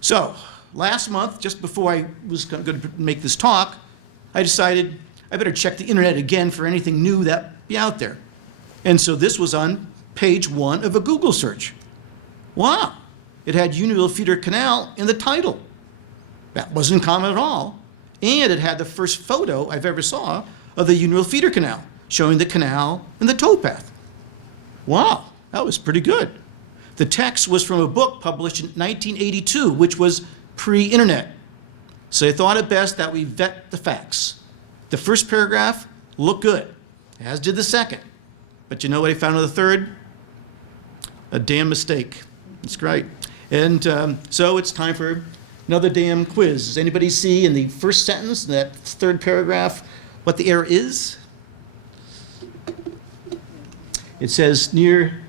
So last month, just before I was going to make this talk, I decided I better check the internet again for anything new that be out there. And so this was on page 1 of a Google search. Wow, it had Unionville Feeder Canal in the title. That wasn't common at all. And it had the first photo I've ever saw of the Untitled Feeder Canal, showing the canal and the towpath. Wow, that was pretty good. The text was from a book published in 1982, which was pre-internet. So I thought it best that we vet the facts. The first paragraph looked good, as did the second. But you know what I found in the third? A damn mistake. That's great. And so it's time for another damn quiz. Does anybody see in the first sentence, in that third paragraph, what the error is? It says near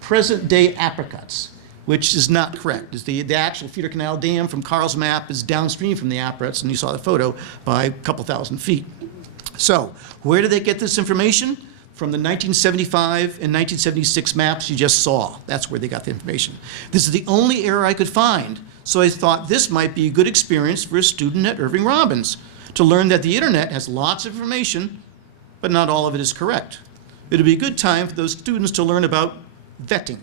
present-day apricots, which is not correct. The actual Feeder Canal Dam from Carl's map is downstream from the apricots, and you saw the photo, by a couple thousand feet. So where did they get this information? From the 1975 and 1976 maps you just saw. That's where they got the information. This is the only error I could find, so I thought this might be a good experience for a student at Irving Robbins to learn that the internet has lots of information, but not all of it is correct. It'll be a good time for those students to learn about vetting.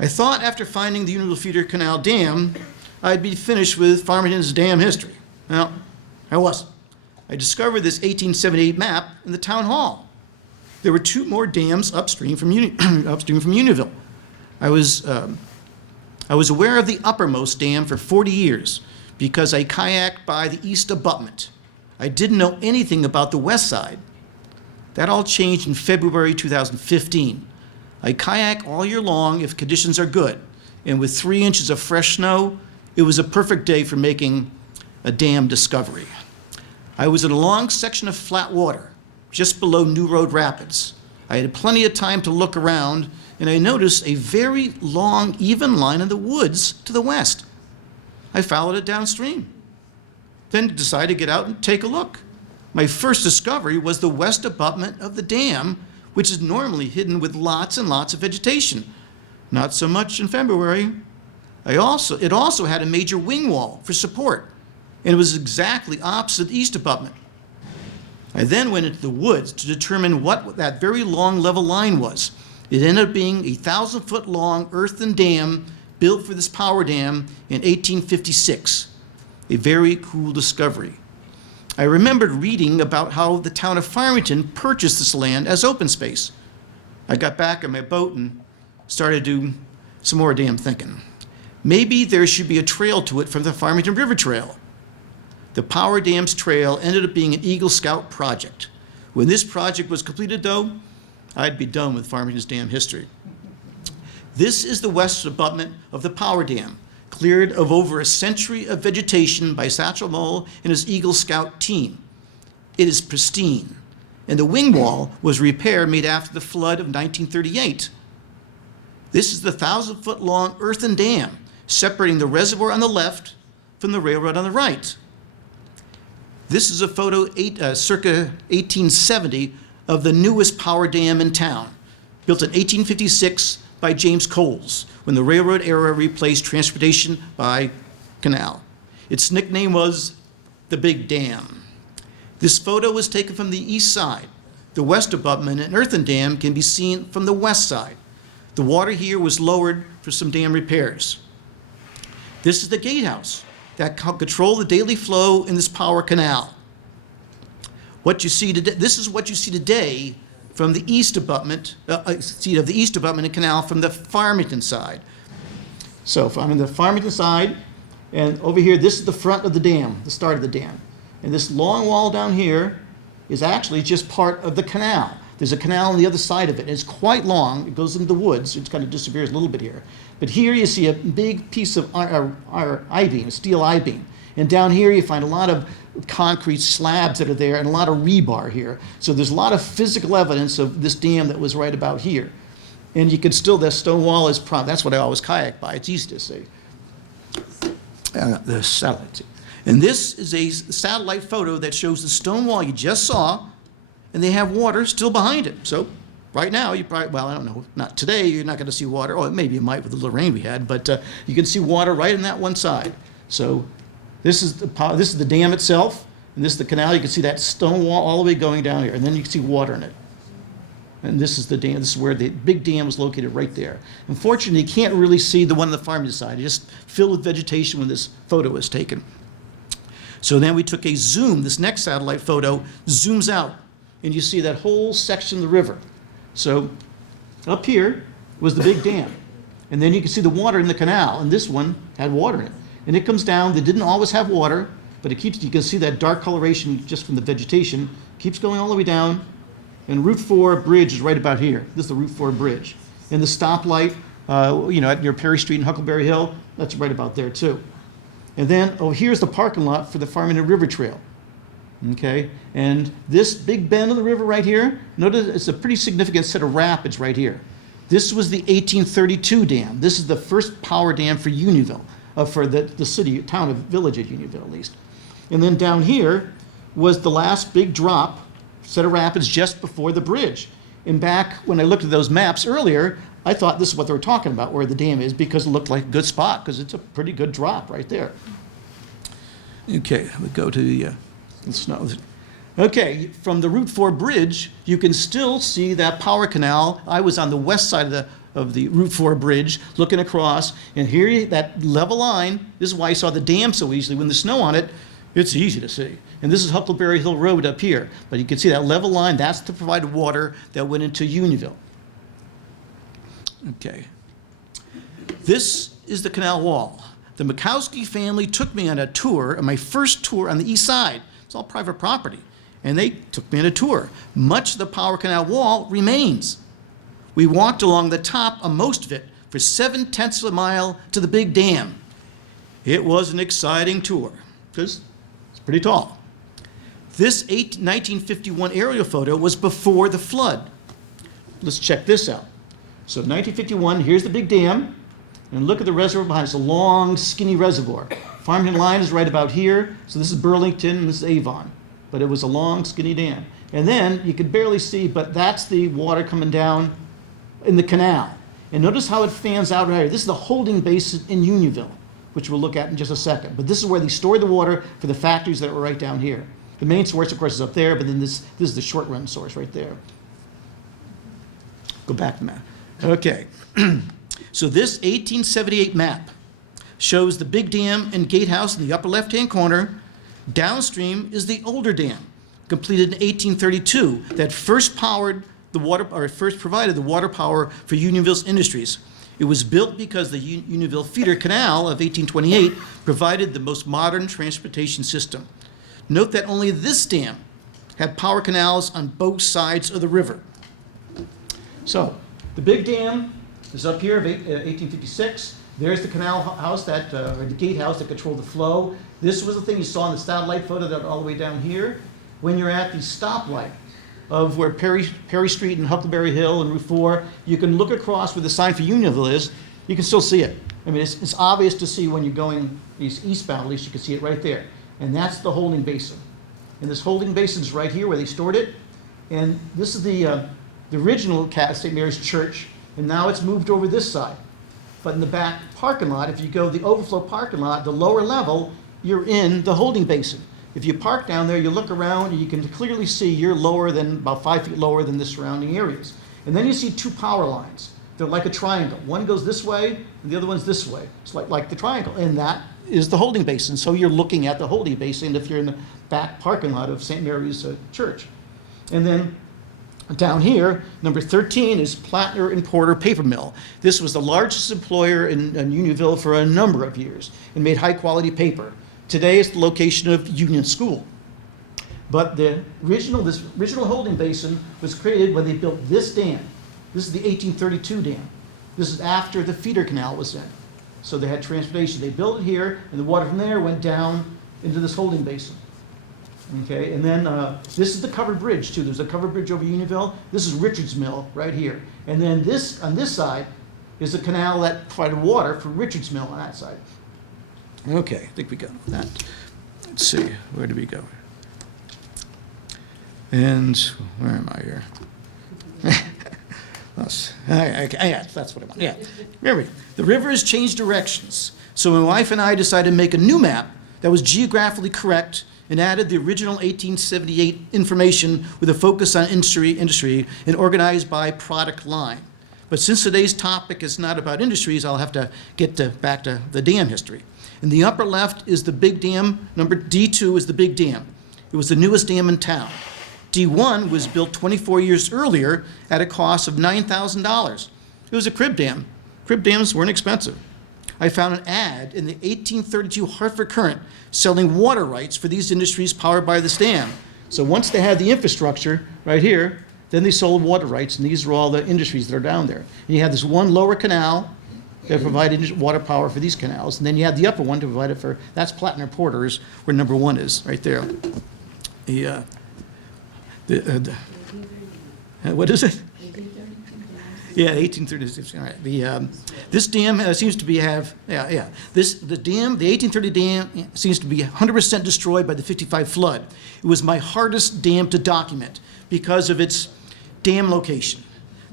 I thought after finding the Untitled Feeder Canal Dam, I'd be finished with Farmington's dam history. Well, I wasn't. I discovered this 1878 map in the town hall. There were 2 more dams upstream from Unionville. I was aware of the uppermost dam for 40 years because I kayaked by the east abutment. I didn't know anything about the west side. That all changed in February 2015. I kayak all year long if conditions are good, and with 3 inches of fresh snow, it was a perfect day for making a dam discovery. I was in a long section of flat water, just below New Road Rapids. I had plenty of time to look around, and I noticed a very long, even line in the woods to the west. I followed it downstream, then decided to get out and take a look. My first discovery was the west abutment of the dam, which is normally hidden with lots and lots of vegetation. Not so much in February. It also had a major wing wall for support, and it was exactly opposite the east abutment. I then went into the woods to determine what that very long level line was. It ended up being a 1,000-foot long earthen dam built for this power dam in 1856. A very cool discovery. I remembered reading about how the town of Farmington purchased this land as open space. I got back on my boat and started to do some more damn thinking. Maybe there should be a trail to it from the Farmington River Trail. The Power Dam's trail ended up being an Eagle Scout project. When this project was completed, though, I'd be done with Farmington's dam history. This is the west abutment of the Power Dam, cleared of over a century of vegetation by Satchel Mole and his Eagle Scout team. It is pristine, and the wing wall was repaired made after the flood of 1938. This is the 1,000-foot long earthen dam separating the reservoir on the left from the railroad on the right. This is a photo circa 1870 of the newest power dam in town, built in 1856 by James Coles, when the railroad era replaced transportation by canal. Its nickname was the Big Dam. This photo was taken from the east side. The west abutment and earthen dam can be seen from the west side. The water here was lowered for some dam repairs. This is the gatehouse that control the daily flow in this power canal. What you see today, this is what you see today from the east abutment, of the east abutment and canal from the Farmington side. So if I'm on the Farmington side, and over here, this is the front of the dam, the start of the dam. And this long wall down here is actually just part of the canal. There's a canal on the other side of it. It's quite long. It goes into the woods. It kind of disappears a little bit here. But here you see a big piece of I-beam, a steel I-beam. And down here you find a lot of concrete slabs that are there and a lot of rebar here. So there's a lot of physical evidence of this dam that was right about here. And you can still, that stone wall is, that's what I always kayak by. It's easy to see. The satellite. And this is a satellite photo that shows the stone wall you just saw, and they have water still behind it. So right now, you probably, well, I don't know, not today, you're not going to see water. Oh, maybe you might with the little rain we had, but you can see water right in that one side. So this is the dam itself, and this is the canal. You can see that stone wall all the way going down here, and then you can see water in it. And this is the dam. This is where the big dam was located, right there. Unfortunately, you can't really see the one on the Farmington side. It's just filled with vegetation when this photo was taken. So then we took a zoom. This next satellite photo zooms out, and you see that whole section of the river. So up here was the big dam. And then you can see the water in the canal, and this one had water in it. And it comes down. They didn't always have water, but it keeps, you can see that dark coloration just from the vegetation, keeps going all the way down. And Route 4 bridge is right about here. This is the Route 4 bridge. And the stoplight, near Perry Street and Huckleberry Hill, that's right about there too. And then, here's the parking lot for the Farmington River Trail. Okay, and this big bend of the river right here, notice it's a pretty significant set of rapids right here. This was the 1832 dam. This is the first power dam for Unionville, for the city, town of village of Unionville at least. And then down here was the last big drop, set of rapids just before the bridge. And back when I looked at those maps earlier, I thought this is what they were talking about, where the dam is, because it looked like a good spot, because it's a pretty good drop right there. Okay, we go to the snow. Okay, from the Route 4 bridge, you can still see that power canal. I was on the west side of the Route 4 bridge looking across, and here, that level line, this is why I saw the dam so easily. When there's snow on it, it's easy to see. And this is Huckleberry Hill Road up here. But you can see that level line, that's to provide water that went into Unionville. Okay. This is the Canal Wall. The Mikowski family took me on a tour, on my first tour on the east side. It's all private property. And they took me on a tour. Much of the Power Canal Wall remains. We walked along the top of most of it for 7/10 of a mile to the big dam. It was an exciting tour, because it's pretty tall. This 1951 aerial photo was before the flood. Let's check this out. So 1951, here's the big dam, and look at the reservoir behind. It's a long, skinny reservoir. Farmington line is right about here, so this is Burlington, and this is Avon. But it was a long, skinny dam. And then, you could barely see, but that's the water coming down in the canal. And notice how it fans out right here. This is the holding basin in Unionville, which we'll look at in just a second. But this is where they stored the water for the factories that were right down here. The main source, of course, is up there, but then this is the short-run source right there. Go back to the map. Okay. So this 1878 map shows the big dam and gatehouse in the upper left-hand corner. Downstream is the older dam, completed in 1832, that first powered the water, or first provided the water power for Unionville's industries. It was built because the Unionville Feeder Canal of 1828 provided the most modern transportation system. Note that only this dam had power canals on both sides of the river. So, the big dam is up here of 1856. There's the canal house, or the gatehouse that controlled the flow. This was the thing you saw in the satellite photo that all the way down here. When you're at the stoplight of where Perry Street and Huckleberry Hill and Route 4, you can look across where the sign for Unionville is. You can still see it. I mean, it's obvious to see when you're going eastbound, at least you can see it right there. And that's the holding basin. And this holding basin is right here where they stored it. And this is the original St. Mary's Church, and now it's moved over this side. But in the back parking lot, if you go the overflow parking lot, the lower level, you're in the holding basin. If you park down there, you look around, and you can clearly see you're lower than, about 5 feet lower than the surrounding areas. And then you see two power lines. They're like a triangle. One goes this way, and the other one's this way. It's like the triangle, and that is the holding basin. So you're looking at the holding basin if you're in the back parking lot of St. Mary's Church. And then down here, number 13 is Platter and Porter Paper Mill. This was the largest employer in Unionville for a number of years and made high-quality paper. Today, it's the location of Union School. But this original holding basin was created when they built this dam. This is the 1832 dam. This is after the Feeder Canal was in. So they had transportation. They built it here, and the water from there went down into this holding basin. Okay, and then this is the covered bridge too. There's a covered bridge over Unionville. This is Richard's Mill right here. And then this, on this side, is the canal that provided water for Richard's Mill on that side. Okay, I think we got that. Let's see, where did we go? And where am I here? Yeah, that's what I want. Yeah, remember, the river has changed directions. So my wife and I decided to make a new map that was geographically correct and added the original 1878 information with a focus on industry and organized by product line. But since today's topic is not about industries, I'll have to get back to the dam history. In the upper left is the big dam. Number D2 is the big dam. It was the newest dam in town. D1 was built 24 years earlier at a cost of $9,000. It was a crib dam. Crib dams weren't expensive. I found an ad in the 1832 Hartford Current selling water rights for these industries powered by this dam. So once they had the infrastructure right here, then they sold water rights, and these were all the industries that are down there. And you had this one lower canal that provided water power for these canals, and then you had the upper one to provide it for, that's Platter Porters, where number 1 is, right there. What is it? Yeah, 1836. All right. This dam seems to be the 1830 dam seems to be 100% destroyed by the 55 flood. It was my hardest dam to document because of its dam location.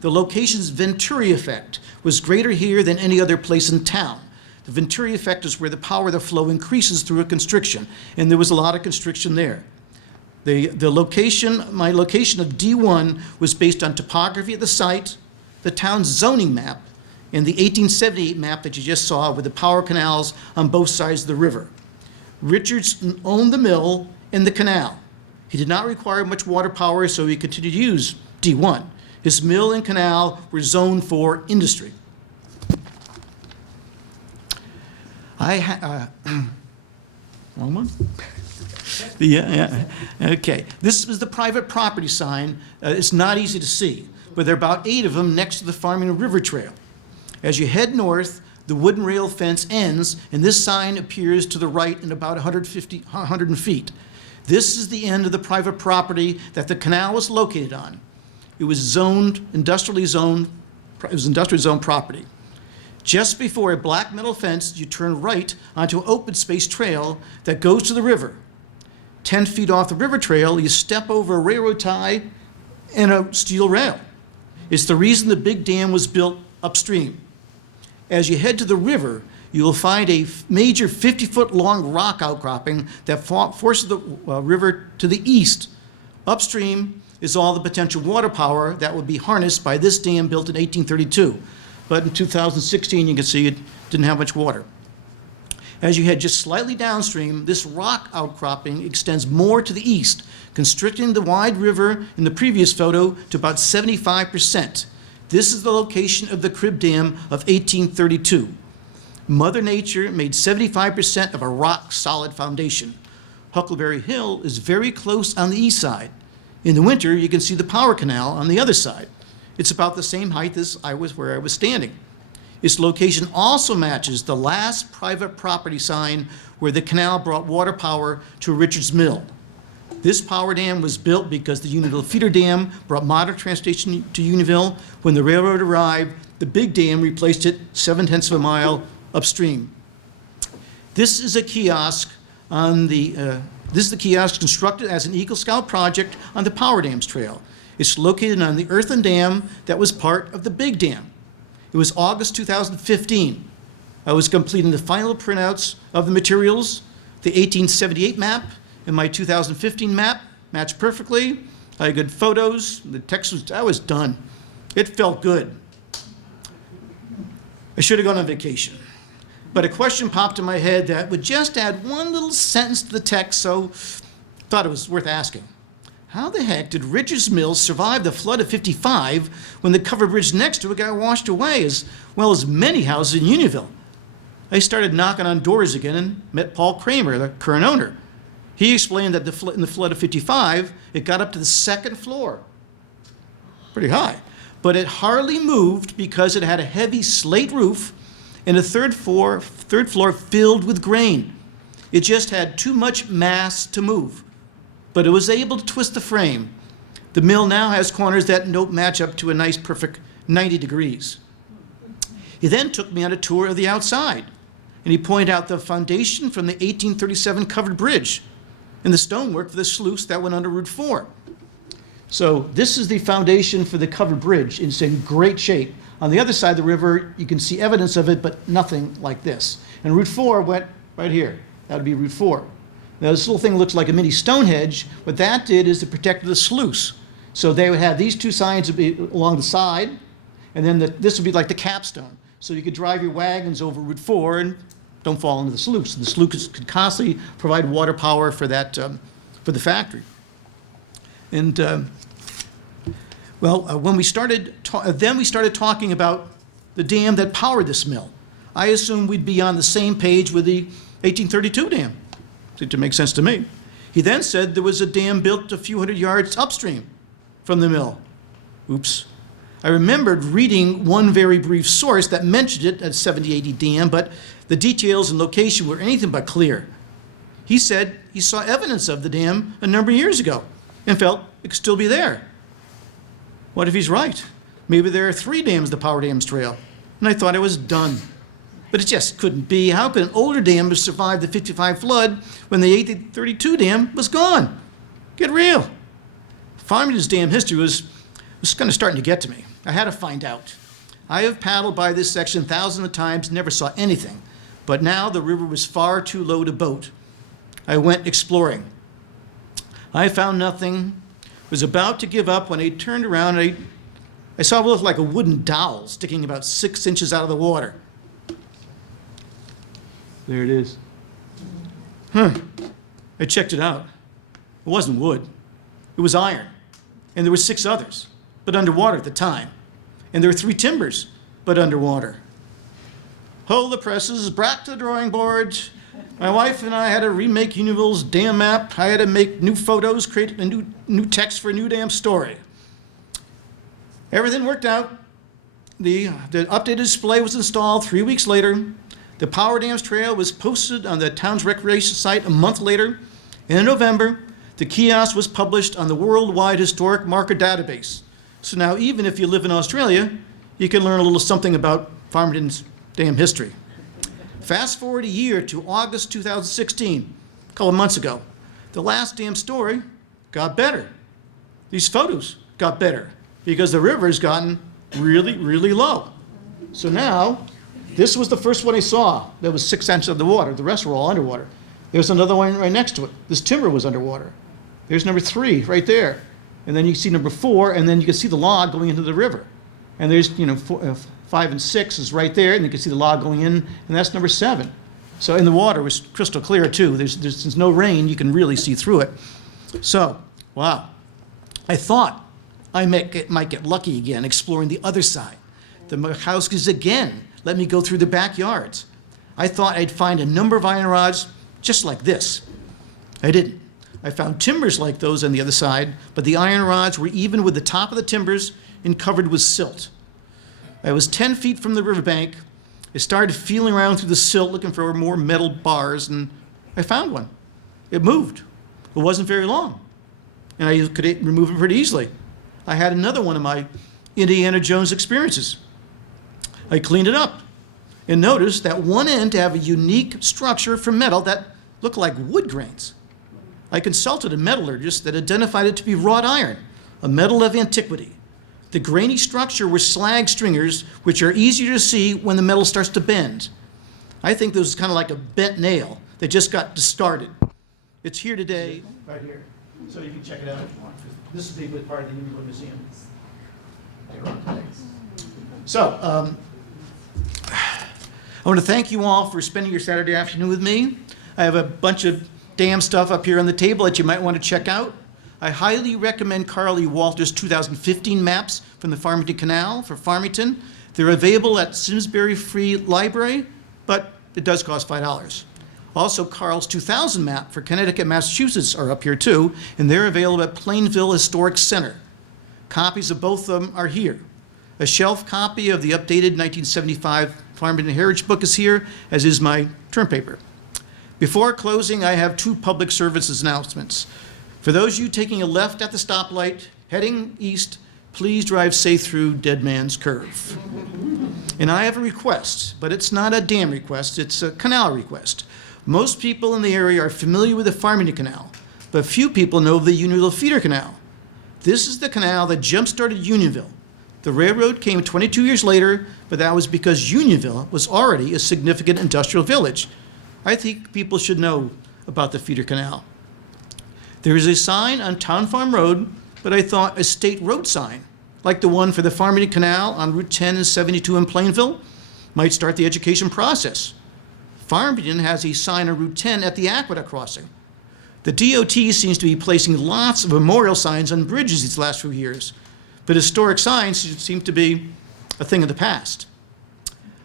The location's Venturi effect was greater here than any other place in town. The Venturi effect is where the power of the flow increases through a constriction, and there was a lot of constriction there. My location of D1 was based on topography of the site, the town's zoning map, and the 1878 map that you just saw with the power canals on both sides of the river. Richards owned the mill and the canal. He did not require much water power, so he continued to use D1. His mill and canal were zoned for industry. Wrong one? Okay. This was the private property sign. It's not easy to see, but there are about 8 of them next to the Farmington River Trail. As you head north, the wooden rail fence ends, and this sign appears to the right in about 100 feet. This is the end of the private property that the canal was located on. It was industrially zoned property. Just before a black metal fence, you turn right onto an open space trail that goes to the river. 10 feet off the river trail, you step over a railroad tie and a steel rail. It's the reason the big dam was built upstream. As you head to the river, you will find a major 50-foot-long rock outcropping that forces the river to the east. Upstream is all the potential water power that would be harnessed by this dam built in 1832. But in 2016, you can see it didn't have much water. As you head just slightly downstream, this rock outcropping extends more to the east, constricting the wide river in the previous photo to about 75%. This is the location of the crib dam of 1832. Mother Nature made 75% of a rock-solid foundation. Huckleberry Hill is very close on the east side. In the winter, you can see the power canal on the other side. It's about the same height as where I was standing. Its location also matches the last private property sign where the canal brought water power to Richards Mill. This power dam was built because the Unionville Feeder Dam brought modern transportation to Unionville. When the railroad arrived, the big dam replaced it 7/10 of a mile upstream. This is a kiosk constructed as an Eagle Scout project on the Power Dams Trail. It's located on the earthen dam that was part of the big dam. It was August 2015. I was completing the final printouts of the materials. The 1878 map and my 2015 map matched perfectly. I had good photos. The text I was done. It felt good. I should have gone on vacation. But a question popped in my head that would just add one little sentence to the text, so thought it was worth asking. How the heck did Richards Mills survive the flood of '55 when the covered bridge next to it got washed away, as well as many houses in Unionville? I started knocking on doors again and met Paul Kramer, the current owner. He explained that in the flood of '55, it got up to the 2nd floor. Pretty high. But it hardly moved because it had a heavy slate roof and a third floor filled with grain. It just had too much mass to move, but it was able to twist the frame. The mill now has corners that don't match up to a nice, perfect 90 degrees. He then took me on a tour of the outside, and he pointed out the foundation from the 1837 covered bridge and the stonework for the sluice that went under Route 4. So this is the foundation for the covered bridge. It's in great shape. On the other side of the river, you can see evidence of it, but nothing like this. And Route 4 went right here. That would be Route 4. Now, this little thing looks like a mini Stonehenge. What that did is it protected the sluice. So they would have these two signs along the side, And then this would be like the capstone. So you could drive your wagons over Route 4 and don't fall into the sluice. The sluice could constantly provide water power for that, for the factory. And when we started, then we started talking about the dam that powered this mill. I assumed we'd be on the same page with the 1832 dam. Seemed to make sense to me. He then said there was a dam built a few hundred yards upstream from the mill. Oops. I remembered reading one very brief source that mentioned it as 7080 dam, but the details and location were anything but clear. He said he saw evidence of the dam a number of years ago and felt it could still be there. What if he's right? Maybe there are 3 dams the Power Dams Trail. And I thought I was done. But it just couldn't be. How could an older dam have survived the 55 flood when the 1832 dam was gone? Get real. Farmington's dam history was kind of starting to get to me. I had to find out. I have paddled by this section thousands of times, never saw anything. But now the river was far too low to boat. I went exploring. I found nothing. Was about to give up when I turned around and I saw what looked like a wooden dowel sticking about 6 inches out of the water. There it is. I checked it out. It wasn't wood. It was iron. And there were 6 others, but underwater at the time. And there were 3 timbers, but underwater. Hold the presses, back to the drawing board. My wife and I had to remake Unionville's dam map. I had to make new photos, create a new text for a new dam story. Everything worked out. The updated display was installed 3 weeks later. The Power Dams Trail was posted on the town's recreation site a month later. And in November, the kiosk was published on the Worldwide Historic Marker Database. So now even if you live in Australia, you can learn a little something about Farmington's dam history. Fast forward a year to August 2016, a couple of months ago. The last dam story got better. These photos got better because the river's gotten really, really low. So now, this was the first one I saw that was 6 inches of the water. The rest were all underwater. There's another one right next to it. This timber was underwater. There's number 3 right there. And then you see number 4, and then you can see the log going into the river. And there's, 5 and 6 is right there, and you can see the log going in, and that's number 7. So, and the water was crystal clear too. There's no rain, you can really see through it. So, wow. I thought I might get lucky again exploring the other side. The Machowskis again let me go through the backyards. I thought I'd find a number of iron rods just like this. I didn't. I found timbers like those on the other side, but the iron rods were even with the top of the timbers and covered with silt. I was 10 feet from the riverbank. I started feeling around through the silt looking for more metal bars, and I found one. It moved. It wasn't very long, and I could remove it pretty easily. I had another one of my Indiana Jones experiences. I cleaned it up and noticed that one end to have a unique structure for metal that looked like wood grains. I consulted a metallurgist that identified it to be wrought iron, a metal of antiquity. The grainy structure were slag stringers, which are easier to see when the metal starts to bend. I think this is kind of like a bent nail that just got discarded. It's here today, right here, so you can check it out if you want. This is the part of the Unionville Museum. So, I want to thank you all for spending your Saturday afternoon with me. I have a bunch of dam stuff up here on the table that you might want to check out. I highly recommend Carl E. Walter's 2015 maps from the Farmington Canal for Farmington. They're available at Simsbury Free Library, but it does cost $5. Also, Carl's 2000 map for Connecticut, Massachusetts are up here too, and they're available at Plainville Historic Center. Copies of both of them are here. A shelf copy of the updated 1975 Farmington Heritage book is here, as is my term paper. Before closing, I have 2 public services announcements. For those of you taking a left at the stoplight, heading east, please drive safe through Dead Man's Curve. And I have a request, but it's not a dam request, it's a canal request. Most people in the area are familiar with the Farmington Canal, but few people know of the Unionville Feeder Canal. This is the canal that jump-started Unionville. The railroad came 22 years later, but that was because Unionville was already a significant industrial village. I think people should know about the Feeder Canal. There is a sign on Town Farm Road, but I thought a state road sign like the one for the Farmington Canal on Route 10 and 72 in Plainville, might start the education process. Farmington has a sign on Route 10 at the Aqueduct crossing. The DOT seems to be placing lots of memorial signs on bridges these last few years, but historic signs seem to be a thing of the past.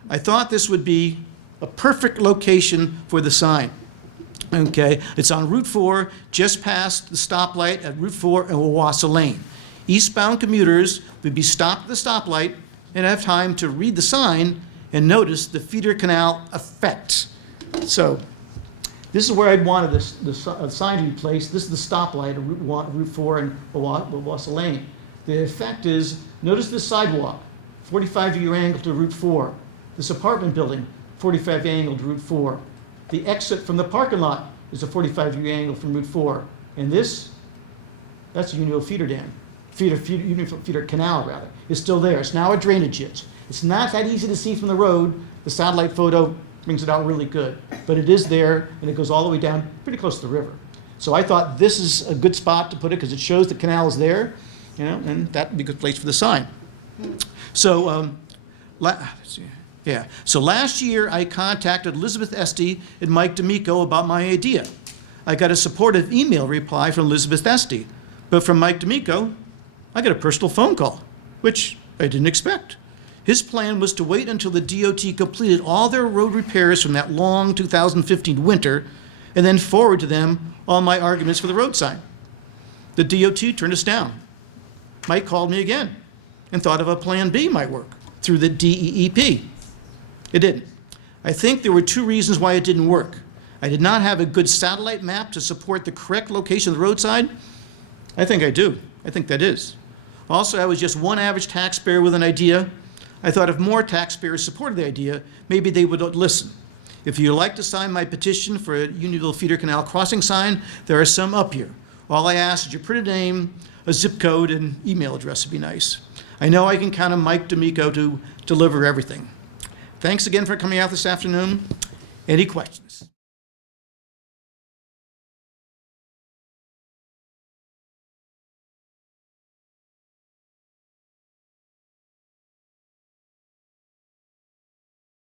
I thought this would be a perfect location for the sign. Okay, it's on Route 4, just past the stoplight at Route 4 and Wawassa Lane. Eastbound commuters would be stopped at the stoplight and have time to read the sign and notice the Feeder Canal effect. So, this is where I'd wanted the sign to be placed. This is the stoplight at Route 4 and Wawassa Lane. The effect is, notice this sidewalk, 45-degree angle to Route 4. This apartment building, 45 angle to Route 4. The exit from the parking lot is a 45-degree angle from Route 4. And this, that's a Untitled Feeder Dam. Feeder Canal, rather, is still there. It's now a drainage ditch. It's not that easy to see from the road. The satellite photo brings it out really good. But it is there, and it goes all the way down pretty close to the river. So I thought this is a good spot to put it because it shows the canal is there, you know, and that would be a good place for the sign. So, So last year, I contacted Elizabeth Esty and Mike D'Amico about my idea. I got a supportive email reply from Elizabeth Esty, but from Mike D'Amico, I got a personal phone call, which I didn't expect. His plan was to wait until the DOT completed all their road repairs from that long 2015 winter and then forward to them all my arguments for the road sign. The DOT turned us down. Mike called me again and thought of a plan B might work through the DEEP. It didn't. I think there were two reasons why it didn't work. I did not have a good satellite map to support the correct location of the roadside. I think I do. I think that is. Also, I was just one average taxpayer with an idea. I thought if more taxpayers supported the idea, maybe they would listen. If you'd like to sign my petition for a Unionville Feeder Canal crossing sign, there are some up here. All I ask is your pretty name, a zip code, and email address would be nice. I know I can count on Mike D'Amico to deliver everything. Thanks again for coming out this afternoon. Any questions?